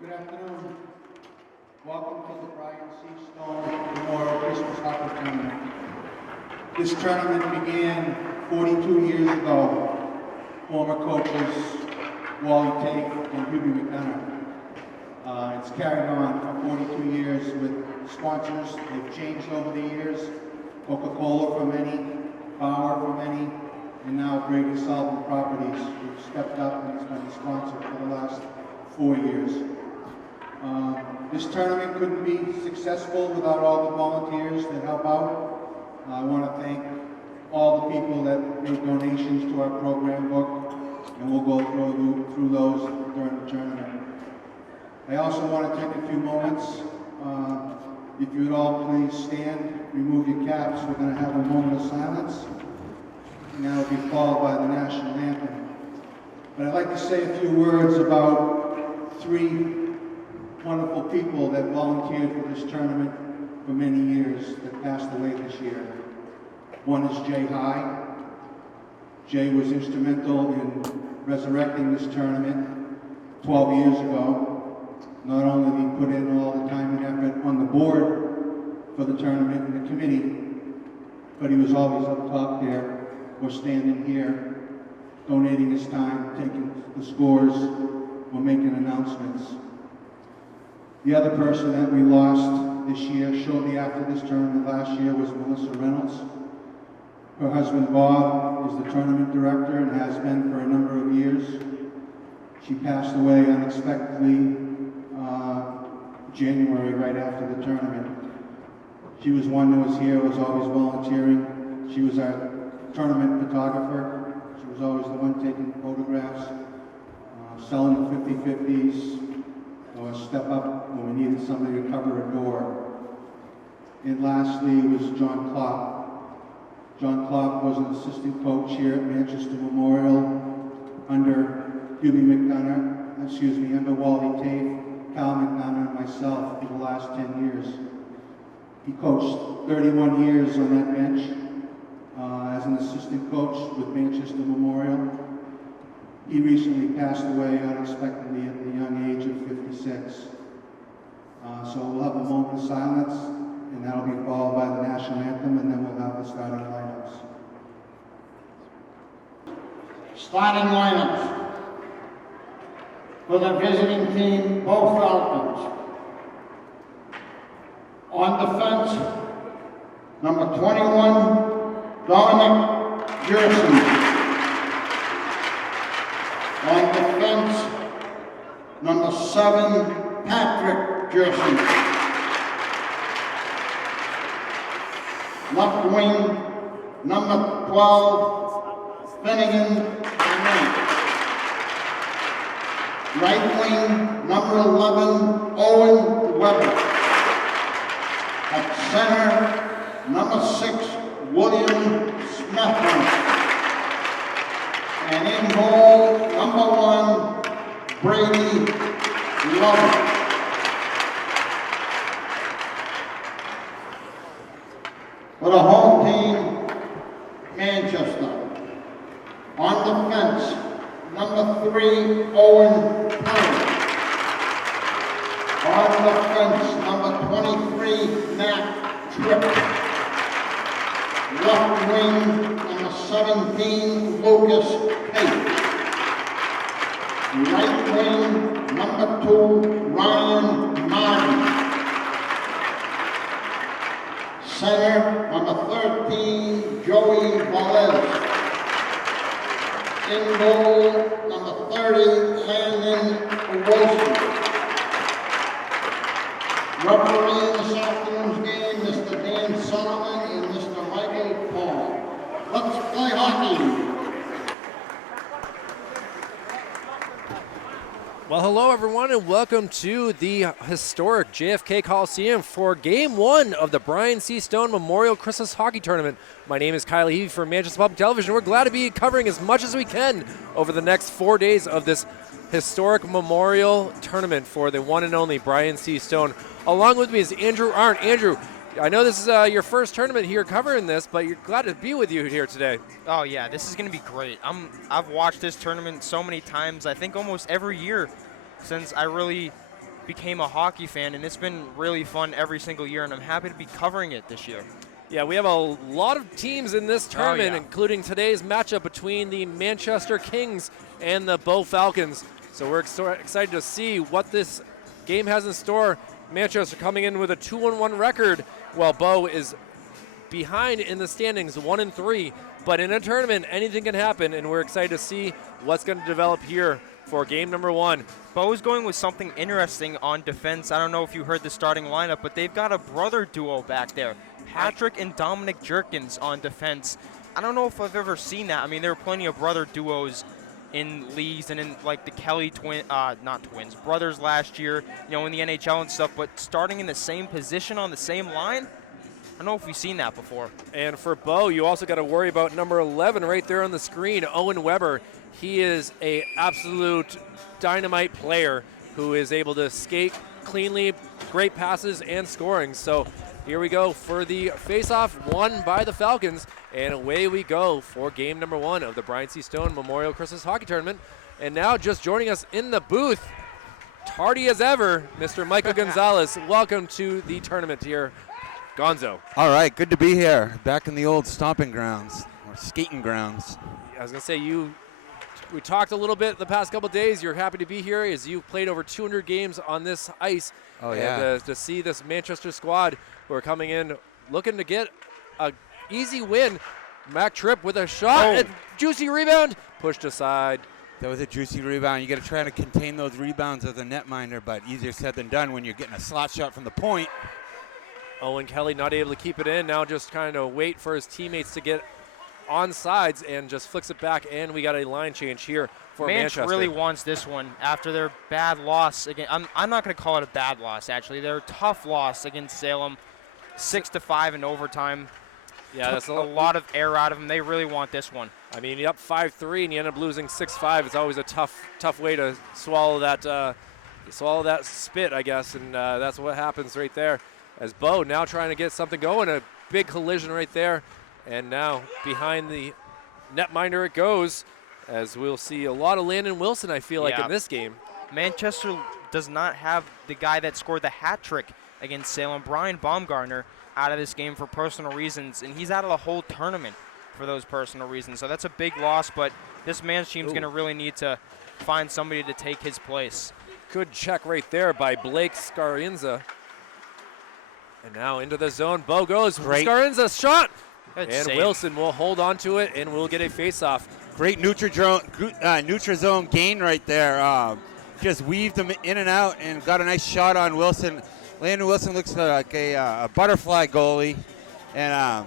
Good afternoon. Welcome to the Brian C. Stone Memorial Christmas Hockey Tournament. This tournament began 42 years ago. Former coaches Wally Tate and Hubie McDonough. It's carried on for 42 years with sponsors. They've changed over the years. Coca-Cola for many, Bauer for many, and now Brady Sullivan Properties, who've stepped up and has been the sponsor for the last 4 years. This tournament couldn't be successful without all the volunteers that help out. I want to thank all the people that made donations to our program book, and we'll go through those during the tournament. I also want to take a few moments. If you would all please stand, remove your caps. We're going to have a moment of silence, and that will be followed by the national anthem. But I'd like to say a few words about three wonderful people that volunteered for this tournament for many years that passed away this year. One is Jay High. Jay was instrumental in resurrecting this tournament 12 years ago. Not only did he put in all the time and effort on the board for the tournament and the committee, but he was always up top there or standing here, donating his time, taking the scores, or making announcements. The other person that we lost this year, shortly after this tournament last year, was Melissa Reynolds. Her husband Bob is the tournament director and has been for a number of years. She passed away unexpectedly January, right after the tournament. She was one that was here, was always volunteering. She was our tournament photographer. She was always the one taking photographs, selling the 50-50s, or step up when we needed somebody to cover a door. And lastly was John Klopp. John Klopp was an assistant coach here at Manchester Memorial under under Wally Tate, Cal McDonough, and myself for the last 10 years. He coached 31 years on that bench as an assistant coach with Manchester Memorial. He recently passed away unexpectedly at the young age of 56. So we'll have a moment of silence, and that'll be followed by the national anthem, and then we'll have the starting lineups. Starting lineups. For the visiting team, both Falcons. On defense, number 21, Dominic Gerson. On defense, number 7, Patrick Gerson. Left wing, number 12, Finnegan. Right wing, number 11, Owen Weber. At center, number 6, William Smith. And in goal, number 1, Brady Lover. For the home team, Manchester. On defense, number 3, Owen Powell. On defense, number 23, Matt Tripp. Left wing, number 17, Lucas Pate. Right wing, number 2, Ryan Martin. Center, number 13, Joey Velez. In goal, number 30, Landon Wilson. Refereeing this afternoon's game, Mr. Dan Solomon and Mr. Michael Paul. Let's play hockey. Well, hello everyone, and welcome to the historic JFK Coliseum for Game 1 of the Brian C. Stone Memorial Christmas Hockey Tournament. My name is Kyle Heavey from Manchester Public Television. We're glad to be covering as much as we can over the next 4 days of this historic memorial tournament for the one and only Brian C. Stone. Along with me is Andrew Arndt. Andrew, I know this is your first tournament here covering this, but you're glad to be with you here today. Oh yeah, this is going to be great. I've watched this tournament so many times. I think almost every year since I really became a hockey fan, and it's been really fun every single year, and I'm happy to be covering it this year. Yeah, we have a lot of teams in this tournament, yeah. including today's matchup between the Manchester Kings and the Bow Falcons. So we're excited to see what this game has in store. Manchester coming in with a 2-1 record, while Bow is behind in the standings, 1-3. But in a tournament, anything can happen, and we're excited to see what's going to develop here for game number 1. Bo's going with something interesting on defense. I don't know if you heard the starting lineup, but they've got a brother duo back there, Patrick and Dominic Jerkins on defense. I don't know if I've ever seen that. I mean, there are plenty of brother duos in leagues and in like the Kelly brothers last year, in the NHL and stuff, but starting in the same position on the same line, I don't know if we've seen that before. And for Bow, you also got to worry about number 11 right there on the screen, Owen Weber. He is a absolute dynamite player who is able to skate cleanly, great passes and scoring. So here we go for the face-off won by the Falcons, and away we go for game number 1 of the Brian C. Stone Memorial Christmas Hockey Tournament. And now just joining us in the booth, tardy as ever, Mr. Michael Gonzalez. Welcome to the tournament here, Gonzo. All right, good to be here, back in the old stomping grounds, or skating grounds. I was going to say, we talked a little bit the past couple days. You're happy to be here as you've played over 200 games on this ice. Oh, and, yeah. to see this Manchester squad who are coming in looking to get a easy win. Mac Tripp with a shot, a juicy rebound, pushed aside. That was a juicy rebound. You got to try to contain those rebounds as a netminder, but easier said than done when you're getting a slot shot from the point. Owen Kelly not able to keep it in, now just kind of wait for his teammates to get on sides and just flicks it back, and we got a line change here for Manchester. Manch really wants this one after their bad loss again. I'm not going to call it a bad loss, actually. Their tough loss against Salem, 6-5 in overtime. Yeah, that's a lot of air out of them. They really want this one. I mean, you're up 5-3 and you end up losing 6-5. It's always a tough way to swallow that spit, I guess, and that's what happens right there. As Bo now trying to get something going, a big collision right there, and now behind the netminder it goes, as we'll see a lot of Landon Wilson, I feel like, in this game. Manchester does not have the guy that scored the hat trick against Salem, Brian Baumgartner, out of this game for personal reasons, and he's out of the whole tournament for those personal reasons. So that's a big loss, but this man's team's going to really need to find somebody to take his place. Good check right there by Blake Scarinza. And now into the zone. Bo goes. Great. Scarinza shot. Good And save. Wilson will hold on to it, and we'll get a face-off. Great neutral zone gain right there. Just weaved them in and out and got a nice shot on Wilson. Landon Wilson looks like a butterfly goalie. And,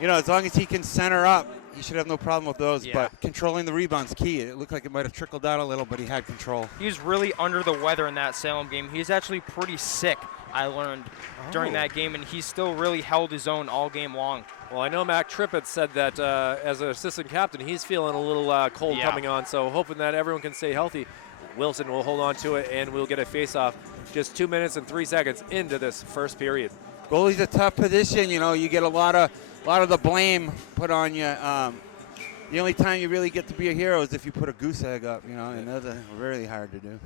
as long as he can center up, he should have no problem with those. Yeah. But controlling the rebound's key. It looked like it might have trickled down a little, but he had control. He was really under the weather in that Salem game. He's actually pretty sick, I learned, during that game, and he still really held his own all game long. Well, I know Mac Tripp had said that as an assistant captain, he's feeling a little cold coming on, so hoping that everyone can stay healthy. Wilson will hold on to it, and we'll get a face-off just 2 minutes and 3 seconds into this first period. Goalie's a tough position. You get a lot of the blame put on you. The only time you really get to be a hero is if you put a goose egg up, and those are really hard to do.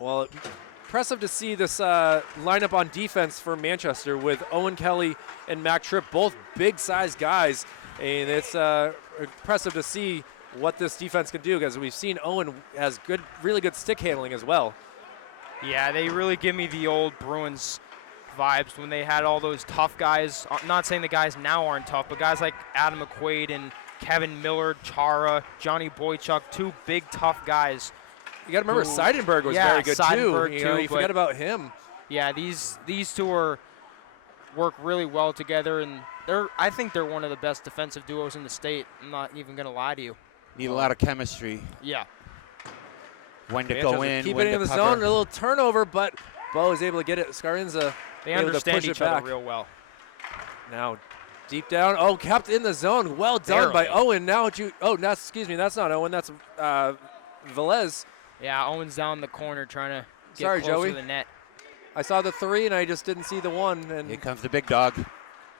Well, impressive to see this lineup on defense for Manchester with Owen Kelly and Mac Tripp, both big-sized guys, and it's impressive to see what this defense can do, because we've seen Owen has really good stick handling as well. Yeah, they really give me the old Bruins vibes when they had all those tough guys. I'm not saying the guys now aren't tough, but guys like Adam McQuaid and Kevin Miller, Chara, Johnny Boychuk, two big tough guys. You got to remember Seidenberg was very good Seidenberg too. You forget about him. Yeah, these two work really well together, and I think they're one of the best defensive duos in the state. I'm not even going to lie to you. Need a lot of chemistry. Yeah. When to Manchester go in, keep when it to in the cover. zone, a little turnover, but Bo is able to get it. Scarinza They able to understand push each it back. other real well. Now deep down. Oh, kept in the zone. Well done by Owen. Now that's not Owen. That's Velez. Yeah, Owen's down the corner trying to get Sorry, closer Joey. to the net. I saw the 3 and I just didn't see the 1. And Here comes the big dog.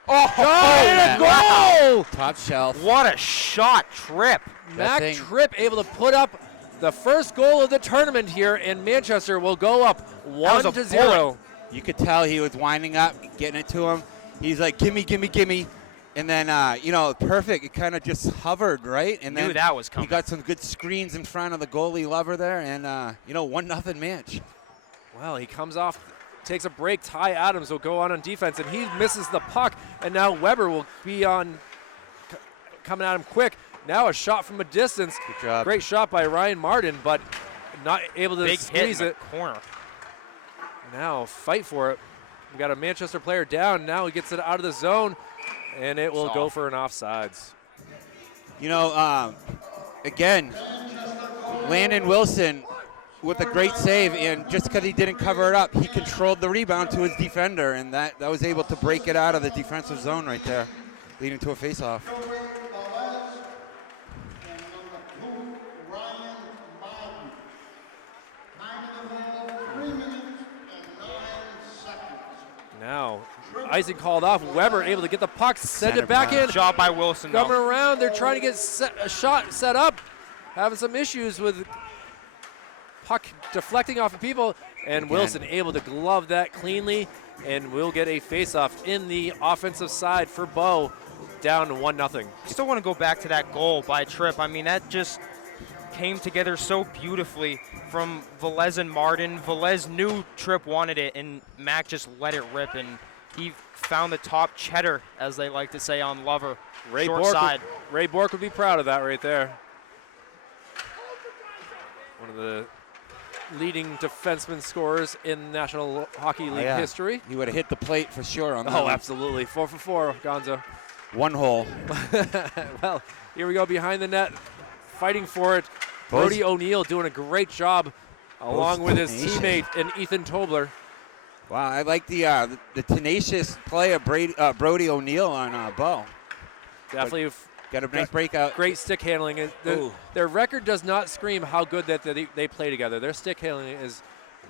and a goal! Top shelf. What a shot, Tripp. Mac thing- Tripp able to put up the first goal of the tournament here, and Manchester will go up was a 1-0. You could tell he was winding up, getting it to him. He's like, gimme, gimme, gimme. And then, perfect. It kind of just hovered, right? And Knew then that was coming. he got some good screens in front of the goalie Lover there, and, 1-0 match. Well, he comes off, takes a break. Ty Adams will go on defense, and he misses the puck. And now Weber will be coming at him quick. Now a shot from a distance. Good job. Great shot by Ryan Martin, but not able to Big hit in squeeze the it. corner. Now fight for it. We got a Manchester player down. Now he gets it out of the zone, and it will go for an offsides. Again, Landon Wilson with a great save, and just because he didn't cover it up, he controlled the rebound to his defender, and that was able to break it out of the defensive zone right there, leading to a face-off. Now, icing called off. Weber able to get the puck, send Center it back pass. in. Shot by Wilson, Coming though. around, they're trying to get a shot set up. Having some issues with puck deflecting off of people. And Again. Wilson able to glove that cleanly. And we'll get a face-off in the offensive side for Bo, down to 1-0. Still want to go back to that goal by Tripp. I mean, that just came together so beautifully from Velez and Martin. Velez knew Tripp wanted it, and Mac just let it rip, and he found the top cheddar, as they like to say on Lover. Short side. Ray Bork would be proud of that right there. One of the leading defenseman scorers in National Hockey League history. He would have hit the plate for sure on that Oh, one. absolutely. 4 for 4, Gonzo. One hole. Well, here we go behind the net, fighting for it. Both- Brody O'Neill doing a great job, along with his tenacious. teammate and Ethan Tobler. Wow, I like the tenacious play of Brody O'Neill on Bo. Definitely Got a nice breakout. great stick handling. Ooh. Their record does not scream how good that they play together. Their stick handling is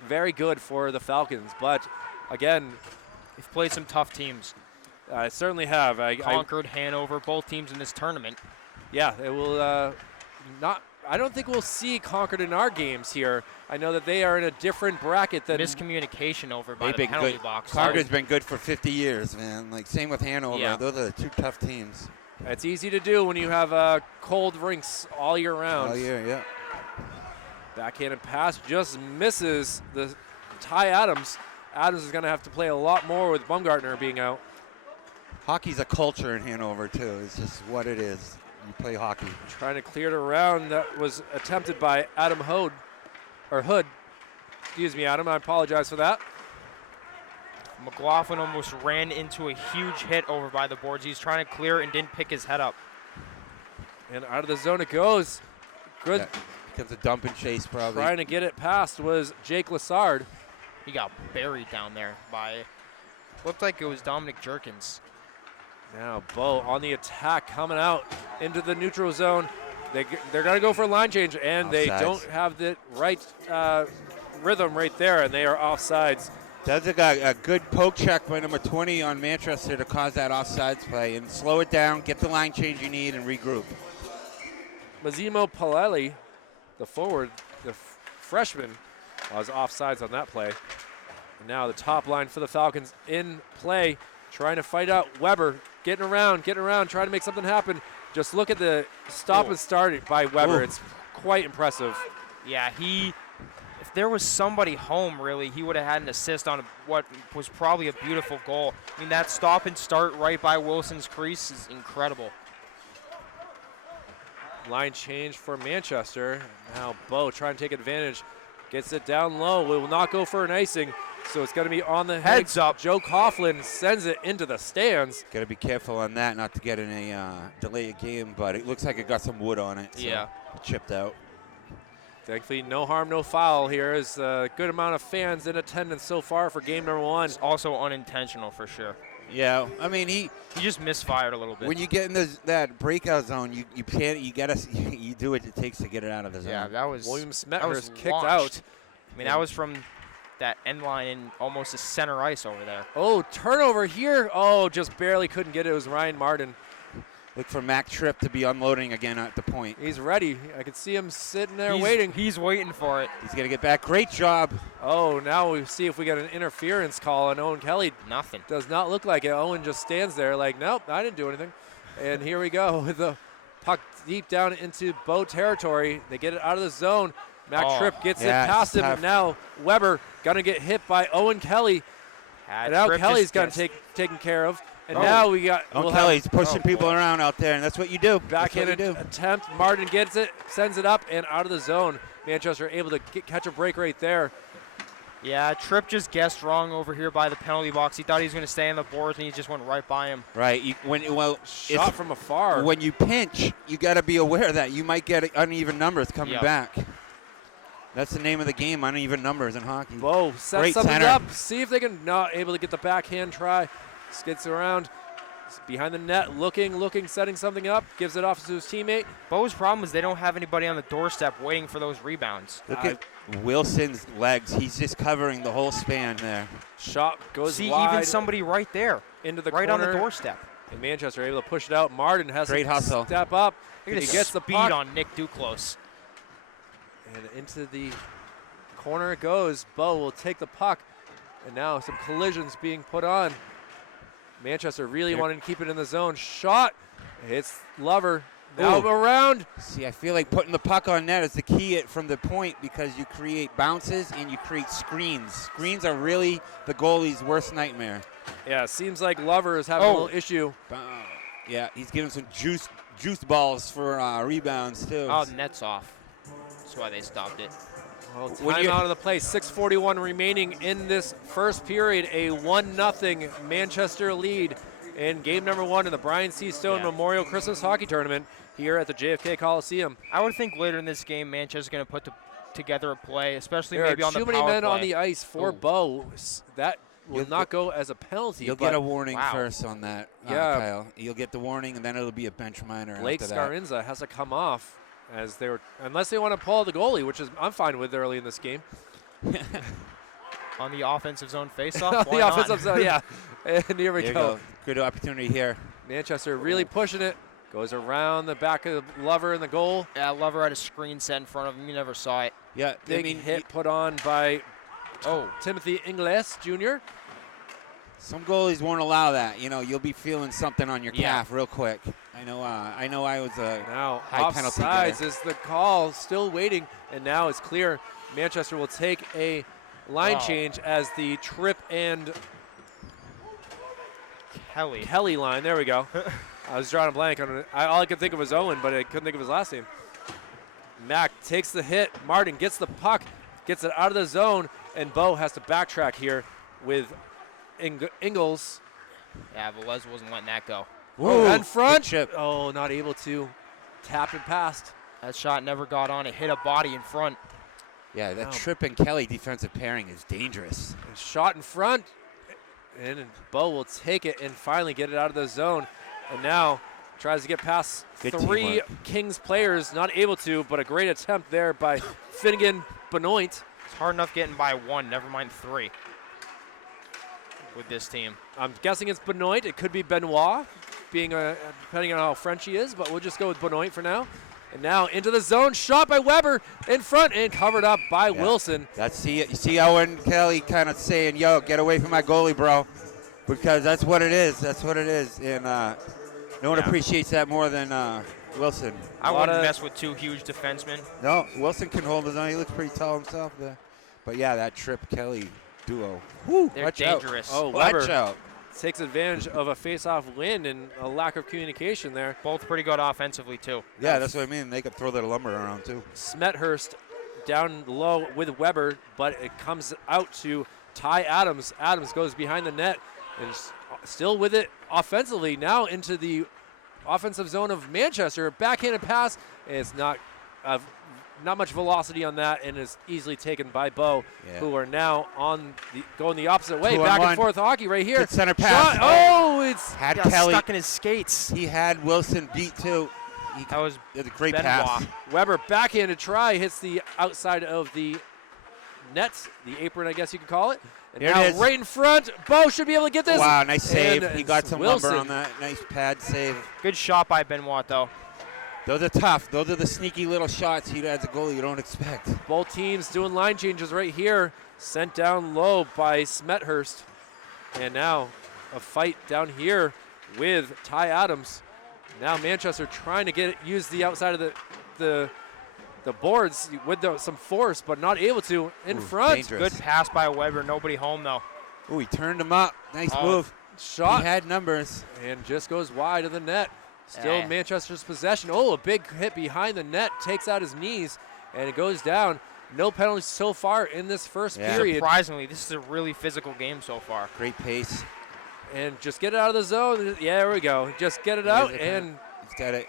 very good for the Falcons. But, again, They've played some tough teams. I certainly have. Concord, Hanover, both teams in this tournament. Yeah, it will not. I don't think we'll see Concord in our games here. I know that they are in a different bracket than Miscommunication over by They've the been penalty good. box. Concord's been good for 50 years, man. Like, same with Hanover. Yeah. Those are the two tough teams. it's easy to do when you have cold rinks all year round. Oh, yeah. Backhanded pass just misses the Ty Adams. Adams is going to have to play a lot more with Bumgartner being out. Hockey's a culture in Hanover, too. It's just what it is. You play hockey. Trying to clear it around. That was attempted by Adam Hood. Excuse me, Adam. I apologize for that. McLaughlin almost ran into a huge hit over by the boards. He's trying to clear and didn't pick his head up. And out of the zone it goes. Good. Yeah. Becomes a dump and chase, probably. Trying to get it past was Jake Lassard. He got buried down there by, looked like it was Dominic Jerkins. Now Bo on the attack, coming out into the neutral zone. They're going to go for a line change, and they Offsides. don't have the right rhythm right there, and they are offsides. That's a good poke check by number 20 on Manchester to cause that offsides play and slow it down, get the line change you need, and regroup. Massimo Palelli, the forward, the freshman, was offsides on that play. And now the top line for the Falcons in play, trying to fight out Weber, getting around, trying to make something happen. Just look at the stop and start by Weber. Ooh. It's quite impressive. Yeah, if there was somebody home, really, he would have had an assist on what was probably a beautiful goal. I mean, that stop and start right by Wilson's crease is incredible. Line change for Manchester. Now Bo trying to take advantage. Gets it down low. Will not go for an icing. So it's going to be on the Heads up. Joe Coughlin sends it into the stands. Got to be careful on that, not to get in a delay a game, but it looks like it got some wood on it. So Yeah. it chipped out. Thankfully, no harm, no foul here. Is a good amount of fans in attendance so far for game number one. It's also unintentional for sure. Yeah, I mean, He just misfired a little bit. when you get in that breakout zone, you do what it takes to get it out of the zone. yeah, that was William that was Smethurst kicked launched. out. I mean, that was from that end line in almost the center ice over there. Oh, turnover here. Oh, just barely couldn't get it. It was Ryan Martin. Look for Mac Tripp to be unloading again at the point. He's ready. I can see him sitting there waiting. He's waiting for it. He's going to get back. Great job. Oh, now we see if we get an interference call on Owen Kelly. Nothing. Does not look like it. Owen just stands there like, nope, I didn't do anything. And here we go with the puck deep down into Bo territory. They get it out of the zone. Mac Tripp gets it past him. And now Weber going to get hit by Owen Kelly. And now Kelly's got to taken care of. And now we got Kelly's pushing people around out there, and that's what you do. Backhand attempt. Martin gets it, sends it up, and out of the zone. Manchester able to catch a break right there. Yeah, Tripp just guessed wrong over here by the penalty box. He thought he was going to stay on the boards, and he just went right by him. Right. Shot from afar. When you pinch, you got to be aware that you might get uneven numbers coming back. That's the name of the game, uneven numbers in hockey. Whoa, set something up. See if they can not able to get the backhand try. Skids around. Behind the net, looking, setting something up. Gives it off to his teammate. Bo's problem is they don't have anybody on the doorstep waiting for those rebounds. Look at Wilson's legs. He's just covering the whole span there. Shot goes See, wide. even somebody right there. Into the right corner. on the doorstep. And Manchester able to push it out. Martin has Great to hustle. step up. He gets the speed puck. on Nick Duclos. And into the corner it goes. Bo will take the puck. And now some collisions being put on. Manchester really wanting to keep it in the zone. Shot. Hits Lover. Now around. See, I feel like putting the puck on net is the key from the point because you create bounces and you create screens. Screens are really the goalie's worst nightmare. Yeah, seems like Lover is having a little issue. Yeah, he's giving some juice balls for rebounds, too. Oh, net's off. That's why they stopped it. Well, time out of the play. 6:41 remaining in this first period. A 1-0 Manchester lead in game number 1 in the Brian C. Stone Memorial Christmas Hockey Tournament here at the JFK Coliseum. I would think later in this game, Manchester's going to put together a play, especially there maybe on the power play. Too many men on the ice for Bo. That will not go as a penalty. You'll get a warning first on that, Kyle. You'll get the warning, and then it'll be a bench minor. Blake after that. Scarinza has to come off. As they were, unless they want to pull the goalie, which is I'm fine with early in this game. On the offensive zone faceoff. The offensive zone, yeah. And here we go. Good opportunity here. Manchester really pushing it. Goes around the back of the Lover in the goal. Yeah, Lover had a screen set in front of him. You never saw it. Yeah, big hit put on by Timothy Ingles Jr. Some goalies won't allow that. You'll be feeling something on your calf real quick. I know I was a now high penalty offsides is the call, still waiting, and now it's clear. Manchester will take a line change as the Tripp and Kelly line. There we go. I was drawing a blank on it. All I could think of was Owen, but I couldn't think of his last name. Mac takes the hit. Martin gets the puck, gets it out of the zone, and Bo has to backtrack here with Ingles. Yeah, Velez wasn't letting that go. Whoa, in front. Oh, not able to tap it past. That shot never got on. It hit a body in front. Yeah, that Tripp and Kelly defensive pairing is dangerous. Shot in front. And Bo will take it and finally get it out of the zone. And now tries to get past three Kings players. Not able to, but a great attempt there by Finnegan Benoit. It's hard enough getting by one, never mind three with this team. I'm guessing it's Benoit. It could be Benoit, being depending on how French he is, but we'll just go with Benoit for now. And now into the zone, shot by Weber in front and covered up by Wilson. You see Owen Kelly kind of saying, yo, get away from my goalie, bro. Because that's what it is. That's what it is. And no one appreciates that more than Wilson. I wouldn't mess with two huge defensemen. No, Wilson can hold his own. He looks pretty tall himself there. But, yeah, that Tripp-Kelly duo. Woo, they're dangerous. Oh, watch out. Takes advantage of a face-off win and a lack of communication there. Both pretty good offensively, too. Yeah, that's what I mean. They could throw that lumber around, too. Smethurst down low with Weber, but it comes out to Ty Adams. Adams goes behind the net and still with it offensively. Now into the offensive zone of Manchester. Backhanded pass. And it's not much velocity on that, and is easily taken by Bo, who are now going the opposite way. Back and forth hockey right here. Good center pass. It's had got Kelly stuck in his skates. He had Wilson beat too. That was a great Benoit. pass. Weber backhanded try hits the outside of the net, the apron, I guess you could call it, And Here now it is. right in front. Bo should be able to get this. Wow, nice save. And He got it's some Wilson. lumber on that. Nice pad save. Good shot by Benoit, though. Those are tough. Those are the sneaky little shots he as a goalie you don't expect. Both teams doing line changes right here. Sent down low by Smethurst. And now a fight down here with Ty Adams. Now Manchester trying to use the outside of the boards with some force, but not able to. In front. dangerous. Good pass by Weber. Nobody home, though. Ooh, he turned him up. Nice Oh, move. Shot. He had numbers. And just goes wide of the net. Still Eh. Manchester's possession. Oh, a big hit behind the net. Takes out his knees, and it goes down. No penalties so far in this first Yeah. period. Surprisingly, this is a really physical game so far. Great pace. And just get it out of the zone. Yeah, there we go. Just get it There out, is a and He's got it.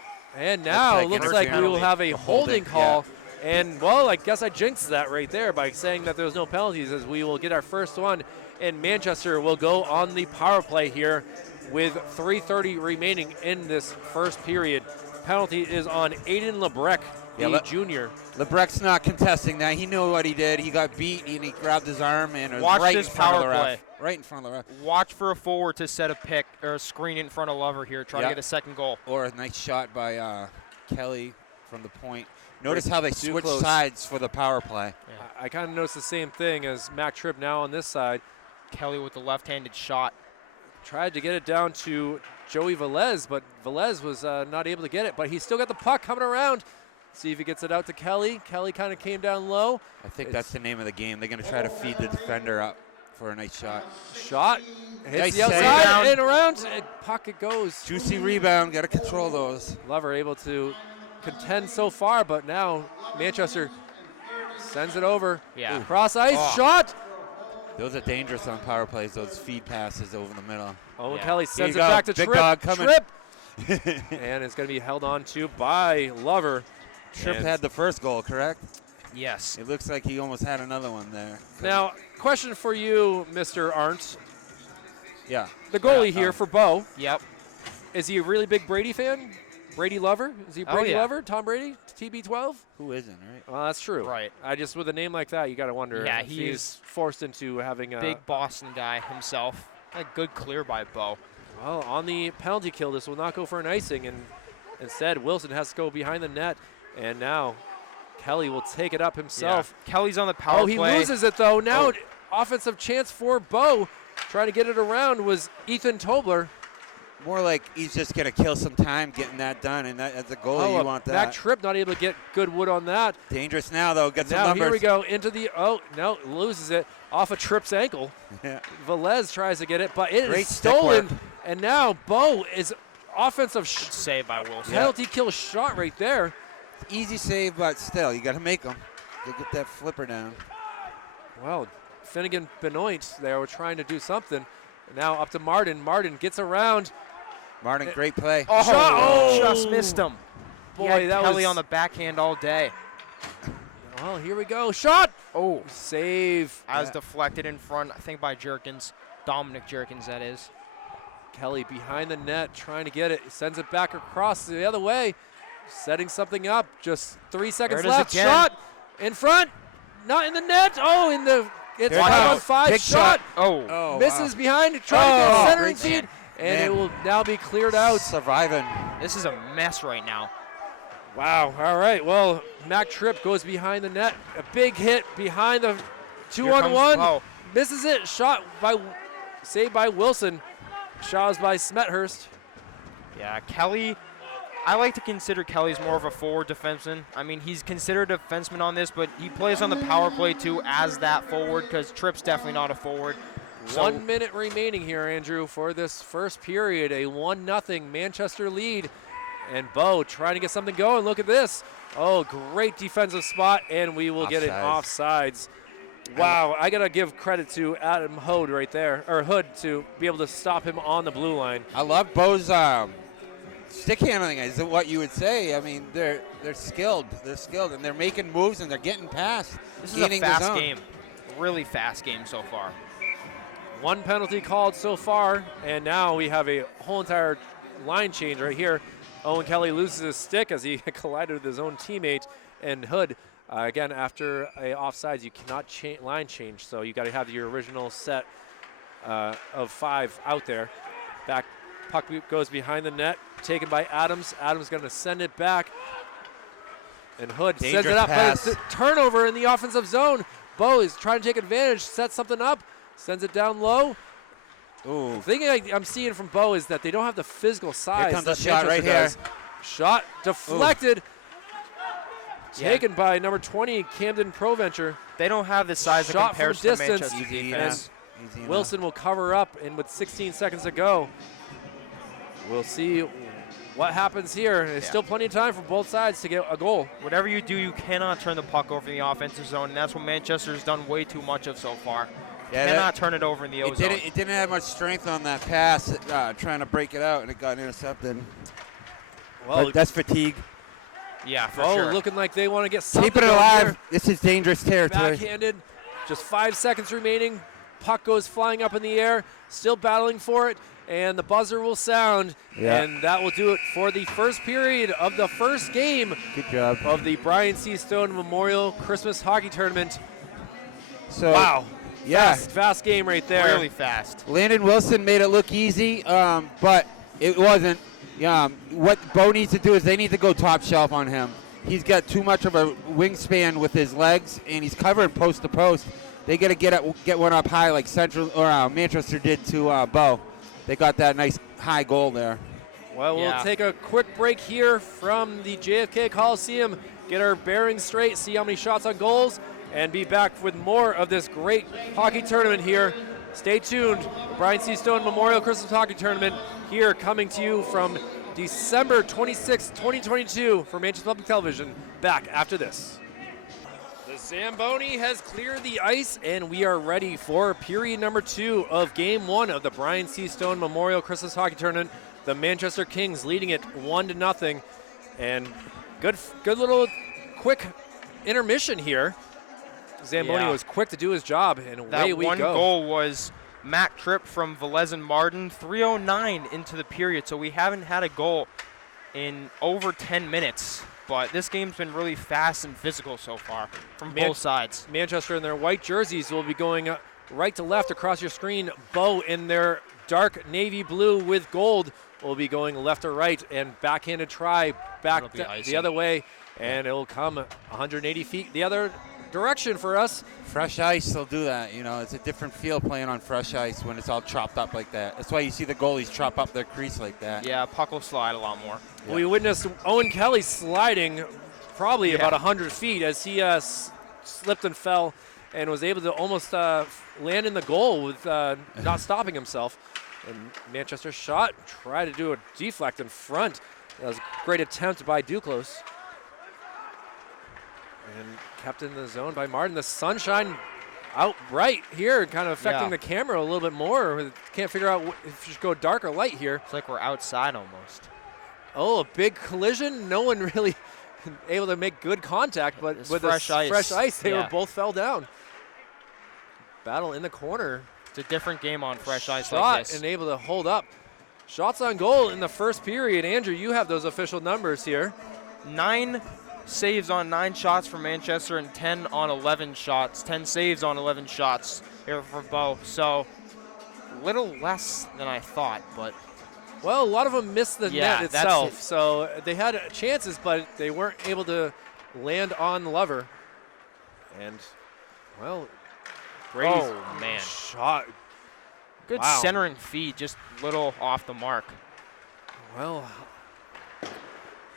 now like looks like we will interference. have a A holding holding, call. And, well, I guess I jinxed that right there by saying that there was no penalties, as we will get our first one. And Manchester will go on the power play here with 3:30 remaining in this first period. Penalty is on Aiden Lebrec, Yeah, the junior. Lebrec's not contesting that. He knew what he did. He got beat and he grabbed his arm and it was Watch right this in front of the power ref. play. Right in front of the ref. Watch for a forward to set a pick or a screen in front of Lover here. Try to Yeah. get a second goal. Or a nice shot by Kelly from the point. Notice how they Too switch close. sides for the power play. I kind of noticed the same thing as Mac Tripp now on this side. Kelly with the left-handed shot. Tried to get it down to Joey Velez, but Velez was not able to get it. But he's still got the puck coming around. See if he gets it out to Kelly. Kelly kind of came down low. I think that's the name of the game. They're going to try to feed the defender up for a nice shot. Shot. Hits Nice the save. outside and around. And puck it goes. Juicy rebound. Got to control those. Lover able to contend so far, but now Manchester sends it over. Yeah. Cross ice Oh. shot. Those are dangerous on power plays, those feed passes over the middle. Owen Yeah. Kelly Here sends it you go. back to Big Tripp. dog coming. Tripp. And it's going to be held on to by Lover. Tripp And had the first goal, correct? Yes. It looks like he almost had another one there. Now, question for you, Mr. Arndt. Yeah. The goalie here for Bo, Yep. is he a really big Brady fan? Brady lover? Is he a Brady yeah. lover? Tom Brady? TB12? Who isn't, right? Well, that's true. Right. I just, with a name like that, you got to wonder Yeah, if he he's is forced into having a Big Boston guy himself. A good clear by Bo. Well, on the penalty kill, this will not go for an icing, and instead Wilson has to go behind the net, and now Kelly will take it up himself. Yeah. Kelly's on the power Oh, he play. loses it though. Now, Oh. offensive chance for Bo. Trying to get it around was Ethan Tobler. More like he's just going to kill some time getting that done, and that, as a goalie, you want that. Mac Tripp not able to get good wood on that. Dangerous now, though. Got some Now numbers. here we go into the, oh, no, loses it off of Tripp's ankle. Yeah. Velez tries to get it, but it is Great stick stolen. work. And now Bo is offensive Save by Wilson. penalty kill shot right there. Easy save, but still, you got to make them to get that flipper down. Well, Finnegan Benoit, they were trying to do something. Now up to Martin. Martin gets around. Martin, great play. Oh, Shot. Oh. just missed him. Boy, He had that Kelly was on the backhand all day. Well, here we go. Shot. Oh, Save. I was deflected in front, I think by Jerkins. Dominic Jerkins, that is. Kelly behind the net trying to get it. Sends it back across the other way. Setting something up. Just 3 seconds There it is left. again. Shot. In front. Not in the net. Oh, in the. It's There it 5 on goes. 5 Big shot. Oh, Oh, Misses wow. behind. Trying to get Oh, a centering great feed. And man. it will now be cleared out. Surviving. this is a mess right now. Wow. All right. Well, Mac Tripp goes behind the net. A big hit behind the 2-on-1. Oh, Misses it. Shot by, saved by Wilson. Shot was by Smethurst. yeah, Kelly. I like to consider Kelly's more of a forward defenseman. I mean, he's considered a defenseman on this, but he plays on the power play too as that forward because Tripp's definitely not a forward. So 1 minute remaining here, Andrew, for this first period. A 1-0 Manchester lead. And Bo trying to get something going. Look at this. Oh, great defensive spot, and we will get it offsides. Wow, I got to give credit to Adam Hood right there, or Hood, to be able to stop him on the blue line. I love Bo's stick handling, is what you would say. I mean, they're skilled. They're skilled, and they're making moves, and they're getting past. this is a gaining the fast zone. game. Really fast game so far. 1 penalty called so far, and now we have a whole entire line change right here. Owen Kelly loses his stick as he collided with his own teammate, and Hood Again, after a offsides, you cannot line change, so you got to have your original set of 5 out there. Back puck goes behind the net, taken by Adams. Adams going to send it back, and Hood sends Dangerous it up. pass. But it's a turnover in the offensive zone. Bo is trying to take advantage, sets something up, sends it down low. Ooh. The thing I'm seeing from Bo is that they don't have the physical size. comes a that shot right Manchester does. Shot deflected. Taken by number 20, Camden Proventure. They don't have the size that Shot compares from to distance. Manchester Easy defense. enough. Easy enough. Wilson will cover up, and with 16 seconds to go, we'll see what happens here. There's still plenty of time for both sides to get a goal. Whatever you do, you cannot turn the puck over in the offensive zone, and that's what Manchester's done way too much of so far. Yeah, Cannot turn it over in the O zone. It didn't have much strength on that pass, trying to break it out, and it got intercepted. Well, But that's fatigue. Yeah, for oh, sure. looking like they want to get something Keep it going alive. here. This is dangerous territory. Backhanded, just 5 seconds remaining. Puck goes flying up in the air, still battling for it, and the buzzer will sound, and that will do it for the first period of the first game Good job. of the Brian C. Stone Memorial Christmas Hockey Tournament. So, Wow. yeah. Fast game right there. Really fast. Landon Wilson made it look easy, but it wasn't. What Bo needs to do is they need to go top shelf on him. He's got too much of a wingspan with his legs, and he's covering post to post. They got to get one up high like Central or Manchester did to Bo. They got that nice high goal there. Well, we'll take a quick break here from the JFK Coliseum, get our bearings straight, see how many shots on goals, and be back with more of this great hockey tournament here. Stay tuned. Brian C. Stone Memorial Christmas Hockey Tournament here, coming to you from December 26, 2022 for Manchester Public Television. Back after this. The Zamboni has cleared the ice, and we are ready for period number 2 of Game 1 of the Brian C. Stone Memorial Christmas Hockey Tournament. The Manchester Kings leading it 1-0, and good little quick intermission here. Zamboni was quick to do his job, and away we go. That one goal was Matt Tripp from Velez and Martin, 3:09 into the period, so we haven't had a goal in over 10 minutes. But this game's been really fast and physical so far from both sides. Manchester in their white jerseys will be going right to left across your screen. Bo in their dark navy blue with gold will be going left to right, and backhanded try back the other way, and it will come 180 feet the other direction for us. Fresh ice will do that. It's a different feel playing on fresh ice when it's all chopped up like that. That's why you see the goalies chop up their crease like that. Yeah, puck will slide a lot more. Yeah. We witnessed Owen Kelly sliding probably about 100 feet as he slipped and fell and was able to almost land in the goal with not stopping himself. And Manchester's shot, tried to do a deflect in front. That was a great attempt by Duclos. And kept in the zone by Martin. The sunshine out bright here, kind of affecting the camera a little bit more. Can't figure out if you should go dark or light here. It's like we're outside almost. Oh, a big collision. No one really able to make good contact, but It's with fresh ice. they were both fell down. Battle in the corner. It's a different game on fresh ice Shot like this. and able to hold up. Shots on goal in the first period. Andrew, you have those official numbers here. 9 saves on 9 shots for Manchester and 10 on 11 shots. 10 saves on 11 shots here for Bo. So a little less than I thought, but well, a lot of them missed the net that's itself. it. So they had chances, but they weren't able to land on the lever. And, well, Brady's man. shot. Good centering feed, just little off the mark. Well,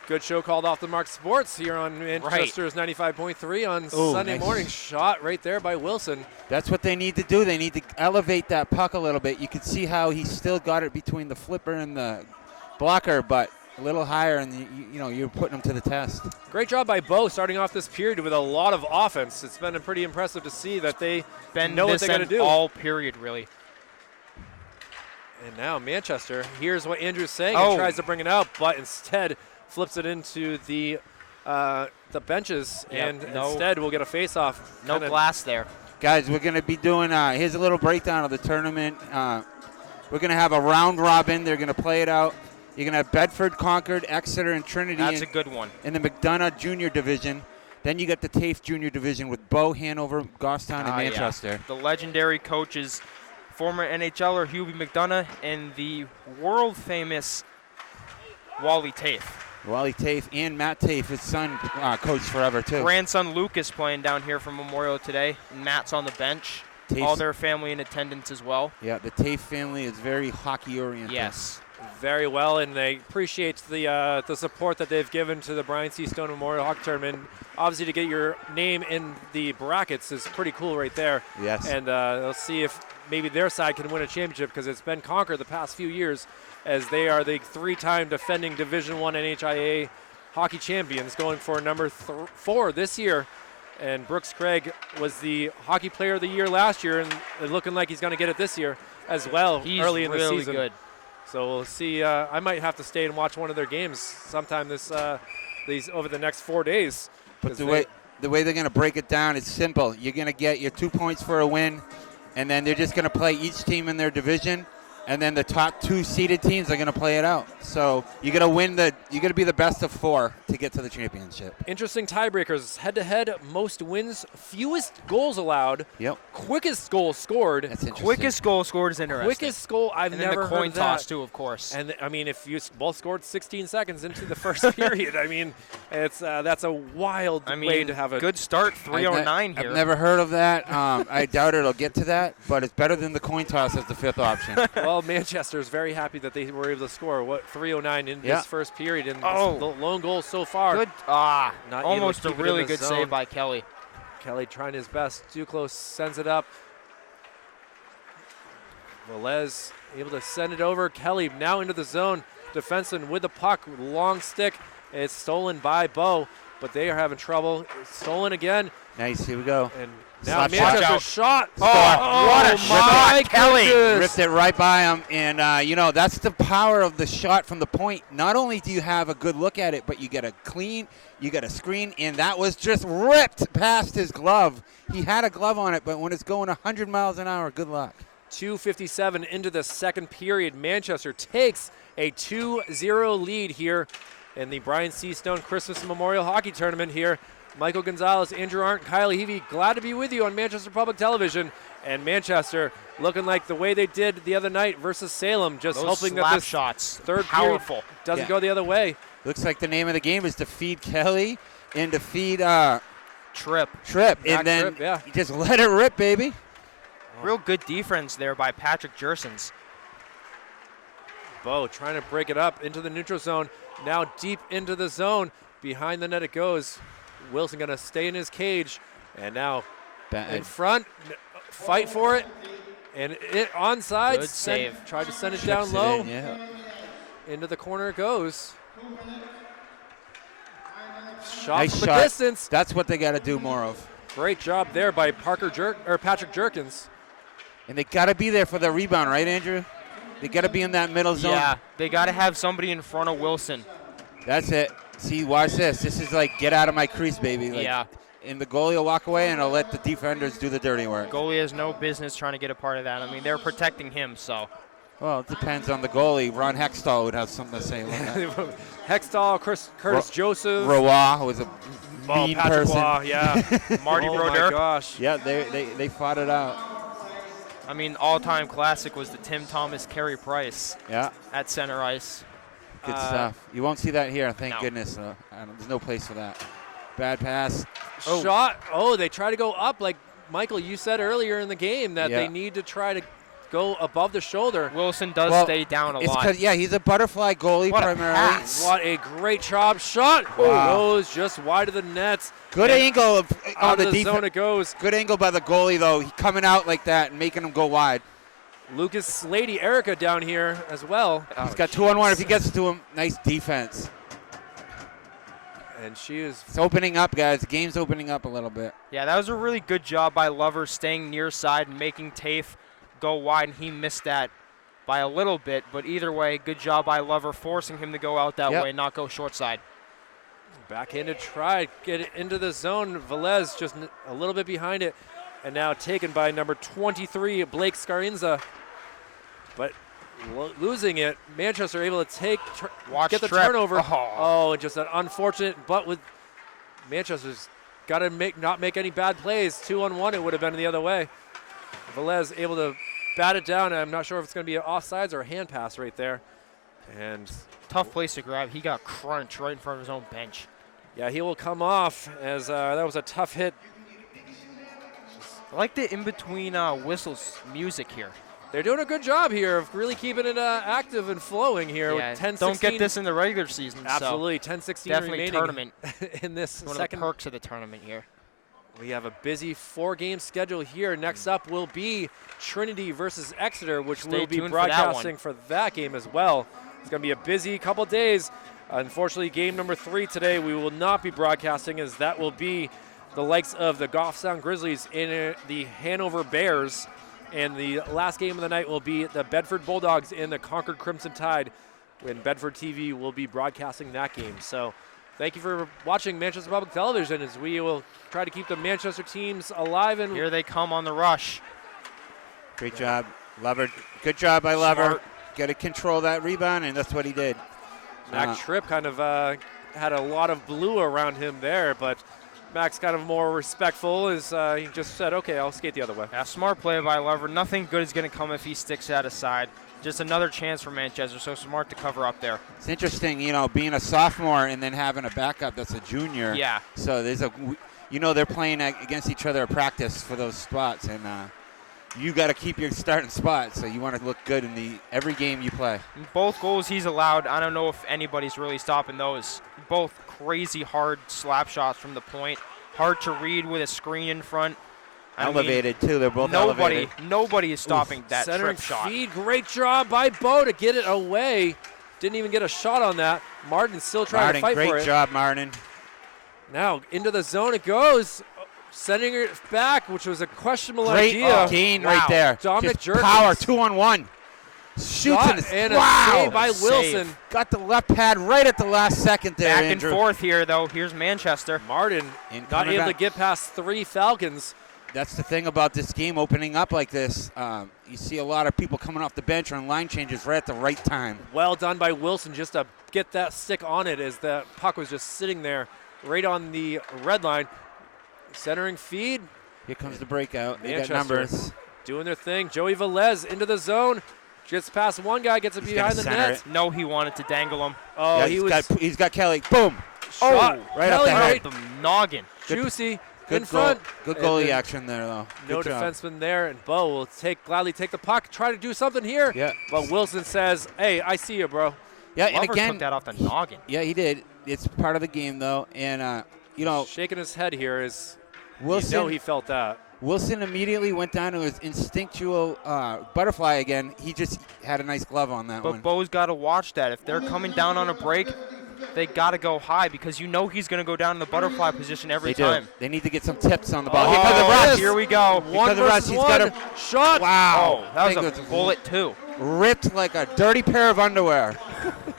good show called Off the Mark Sports here on Manchester's 95.3 on Sunday nice. morning. Shot right there by Wilson. That's what they need to do. They need to elevate that puck a little bit. You can see how he still got it between the flipper and the blocker, but a little higher, and you're putting him to the test. Great job by Bo starting off this period with a lot of offense. It's been pretty impressive to see that they know what they got to do. All period, really. And now Manchester hears what Andrew's saying and tries to bring it out, but instead flips it into the benches, and instead we'll get a face-off. No glass there. Guys, we're going to be doing, here's a little breakdown of the tournament. We're going to have a round robin. They're going to play it out. You're going to have Bedford, Concord, Exeter, and Trinity. That's a good one. In the McDonough Junior Division. Then you got the TAFE Junior Division with Bow, Hanover, Goffstown, and Manchester. The legendary coaches, former NHLer Hubie McDonough and the world-famous Wally Tafe. Wally Tafe and Matt Tafe, his son, coached forever too. Grandson Lucas playing down here for Memorial today. Matt's on the bench. Tafe's, all their family in attendance as well. Yeah, the Tafe family is very hockey-oriented. Yes. Very well, and they appreciate the support that they've given to the Brian C. Stone Memorial Hockey Tournament. Obviously, to get your name in the brackets is pretty cool right there. Yes. And they'll see if maybe their side can win a championship, because it's been Concord the past few years, as they are the 3-time defending Division I NHIA hockey champions, going for number 4 this year. And Brooks Craig was the Hockey Player of the Year last year, and looking like he's going to get it this year as well. He's early in really the season. good. So we'll see. I might have to stay and watch one of their games sometime these over the next 4 days. But the way they're going to break it down is simple. You're going to get your 2 points for a win, and then they're just going to play each team in their division, and then the top 2 seeded teams are going to play it out. So you got to win you got to be the best of 4 to get to the championship. Interesting tiebreakers. Head-to-head, most wins, fewest goals allowed. Yep. Quickest goal scored. That's interesting. Quickest goal scored is interesting. Quickest goal I've and never then the coin heard toss that. too, of course. And I mean, if you both scored 16 seconds into the first period, I mean, it's that's a wild way to have a good start. 3:09 here. I've never heard of that. I doubt it'll get to that, but it's better than the coin toss as the 5th option. Well, Manchester is very happy that they were able to score 3:09 in this first period, and the lone goal so far. Good. Not almost able a to keep it really in the good zone. save by Kelly. Kelly trying his best. Duclos sends it up. Velez able to send it over. Kelly now into the zone. Defenseman with the puck, long stick. It's stolen by Bo, but they are having trouble. It's stolen again. Nice, here we go. And now Slap Manchester shot. What a shot, Kelly. Ripped it right by him, and that's the power of the shot from the point. Not only do you have a good look at it, but you get a clean, you get a screen, and that was just ripped past his glove. He had a glove on it, but when it's going 100 miles an hour, good luck. 2:57 into the second period. Manchester takes a 2-0 lead here in the Brian C. Stone Christmas Memorial Hockey Tournament here. Michael Gonzalez, Andrew Arndt, Kyle Heavey, glad to be with you on Manchester Public Television. And Manchester looking like the way they did the other night versus Salem, just Those hoping that this shots, third powerful. period doesn't go the other way. Looks like the name of the game is to feed Kelly and to feed Trip. And then Trip, yeah. you just let it rip, baby. Real good defense there by Patrick Jersons. Bo trying to break it up into the neutral zone. Now deep into the zone. Behind the net it goes. Wilson going to stay in his cage. And now in front. Fight for it. And it onside. Good save. Tried to send it Chips down low. in, yeah. Into the corner it goes. Shot Nice from the shot. distance. That's what they got to do more of. Great job there by Patrick Jerkins. And they got to be there for the rebound, right, Andrew? They got to be in that middle zone. Yeah, they got to have somebody in front of Wilson. That's it. See, watch this. This is like, get out of my crease, baby. Like, Yeah. And the goalie will walk away, and he'll let the defenders do the dirty work. Goalie has no business trying to get a part of that. I mean, they're protecting him, so. Well, it depends on the goalie. Ron Hextall would have something to say about that. Hextall, Curtis Joseph. Roy was a mean Patrick person. Waugh, yeah. Marty Oh Brodeur. my gosh. Yeah, they fought it out. I mean, all-time classic was the Tim Thomas Carey Price Yeah, at center ice. good stuff. You won't see that here, thank No. goodness. There's no place for that. Bad pass. Shot. Oh, they try to go up like Michael, you said earlier in the game that Yeah. they need to try to go above the shoulder. Wilson does Well, stay down a It's lot. because, yeah, he's a butterfly goalie What a primarily. pass. What a great job. Shot. Wow. Goes just wide of the nets. Good And angle out on of the the defense. zone it goes. Good angle by the goalie, though. He coming out like that and making him go wide. Lucas Lady Erica down here as well. He's got 2-on-1. If he gets to him, nice defense. And she is It's opening up, guys. The game's opening up a little bit. Yeah, that was a really good job by Lover staying near side and making Tafe go wide, and he missed that by a little bit. But either way, good job by Lover forcing him to go out that Yep. way, not go short side. backhanded try, get it into the zone. Velez just a little bit behind it. And now taken by number 23, Blake Scarinza. But losing it, Manchester able to Watch get the Trep. turnover. Oh. Oh, and just an unfortunate, but with Manchester's got to not make any bad plays. 2-on-1, it would have been the other way. Velez able to bat it down. I'm not sure if it's going to be an offsides or a hand pass right there. And Tough place to grab. He got crunched right in front of his own bench. yeah, he will come off as that was a tough hit. I like the in-between whistles music here. They're doing a good job here of really keeping it active and flowing here. Yeah, With 10, don't 16, get this in the regular season. absolutely 10-16 Definitely remaining tournament. in this One second. of the perks of the tournament here. We have a busy 4-game schedule here. Next up will be Trinity versus Exeter, which Stay we'll be tuned for that broadcasting one. for that game as well. It's going to be a busy couple days. Unfortunately, game number 3 today we will not be broadcasting, as that will be the likes of the Goffstown Grizzlies and the Hanover Bears. And the last game of the night will be the Bedford Bulldogs and the Concord Crimson Tide, when Bedford TV will be broadcasting that game. So thank you for watching Manchester Public Television, as we will try to keep the Manchester teams alive. And Here they come on the rush. Great job, Lover. Good job by Lover. Smart. Got to control that rebound, and that's what he did. Max Tripp kind of had a lot of blue around him there, but Max kind of more respectful, as he just said, okay, I'll skate the other way. Yeah, smart play by Lover. Nothing good is going to come if he sticks that aside. Just another chance for Manchester, so smart to cover up there. It's interesting, being a sophomore and then having a backup that's a junior. Yeah. So there's they're playing against each other at practice for those spots, and you got to keep your starting spot. So you want to look good in every game you play. Both goals he's allowed, I don't know if anybody's really stopping those. Both crazy hard slap shots from the point. Hard to read with a screen in front. I mean, Elevated, too. They're both elevated. Nobody is stopping that Centering trip shot. feed, great job by Bo to get it away. Didn't even get a shot on that. Martin still trying to fight for it. Great job, Martin. Now into the zone it goes. Sending it back, which was a questionable Great idea. gain Wow. right there. Dominic Just power, Jerkins. 2-on-1. Shoots Shot in and a wow. save by Save. Wilson. Got the left pad right at the last second there, Back and Andrew. forth here, though. Here's Manchester. Martin And not coming able to back. get past 3 Falcons. That's the thing about this game opening up like this. You see a lot of people coming off the bench on line changes right at the right time. Well done by Wilson just to get that stick on it, as the puck was just sitting there right on the red line. Centering feed, Here comes the breakout. They got Manchester numbers. doing their thing. Joey Velez into the zone. Gets past one guy, gets it He's behind gonna the center net. it. No, he wanted to dangle him. Oh, Yeah, he's got Kelly. Boom. shot. right up Kelly the right, head. The noggin. juicy Good in goal. front. Good And goalie then action there, though. No Good job. defenseman there, and Bo will gladly take the puck, try to do something here. Yeah. But Wilson says, hey, I see you, bro. Yeah, and Lover again, took that off the noggin. yeah, he did. It's part of the game, though. And, Shaking his head here is, Wilson, you know he felt that. Wilson immediately went down to his instinctual butterfly again. He just had a nice glove on that But one. Bo's got to watch that. If they're coming down on a break, they got to go high, because you know he's going to go down in the butterfly position every They time. do. They need to get some tips on the ball. Oh, Here comes the rush. Here we go. One of the rush, versus he's one. got Shot. Wow. Oh, that was Think a it's bullet, too. ripped like a dirty pair of underwear.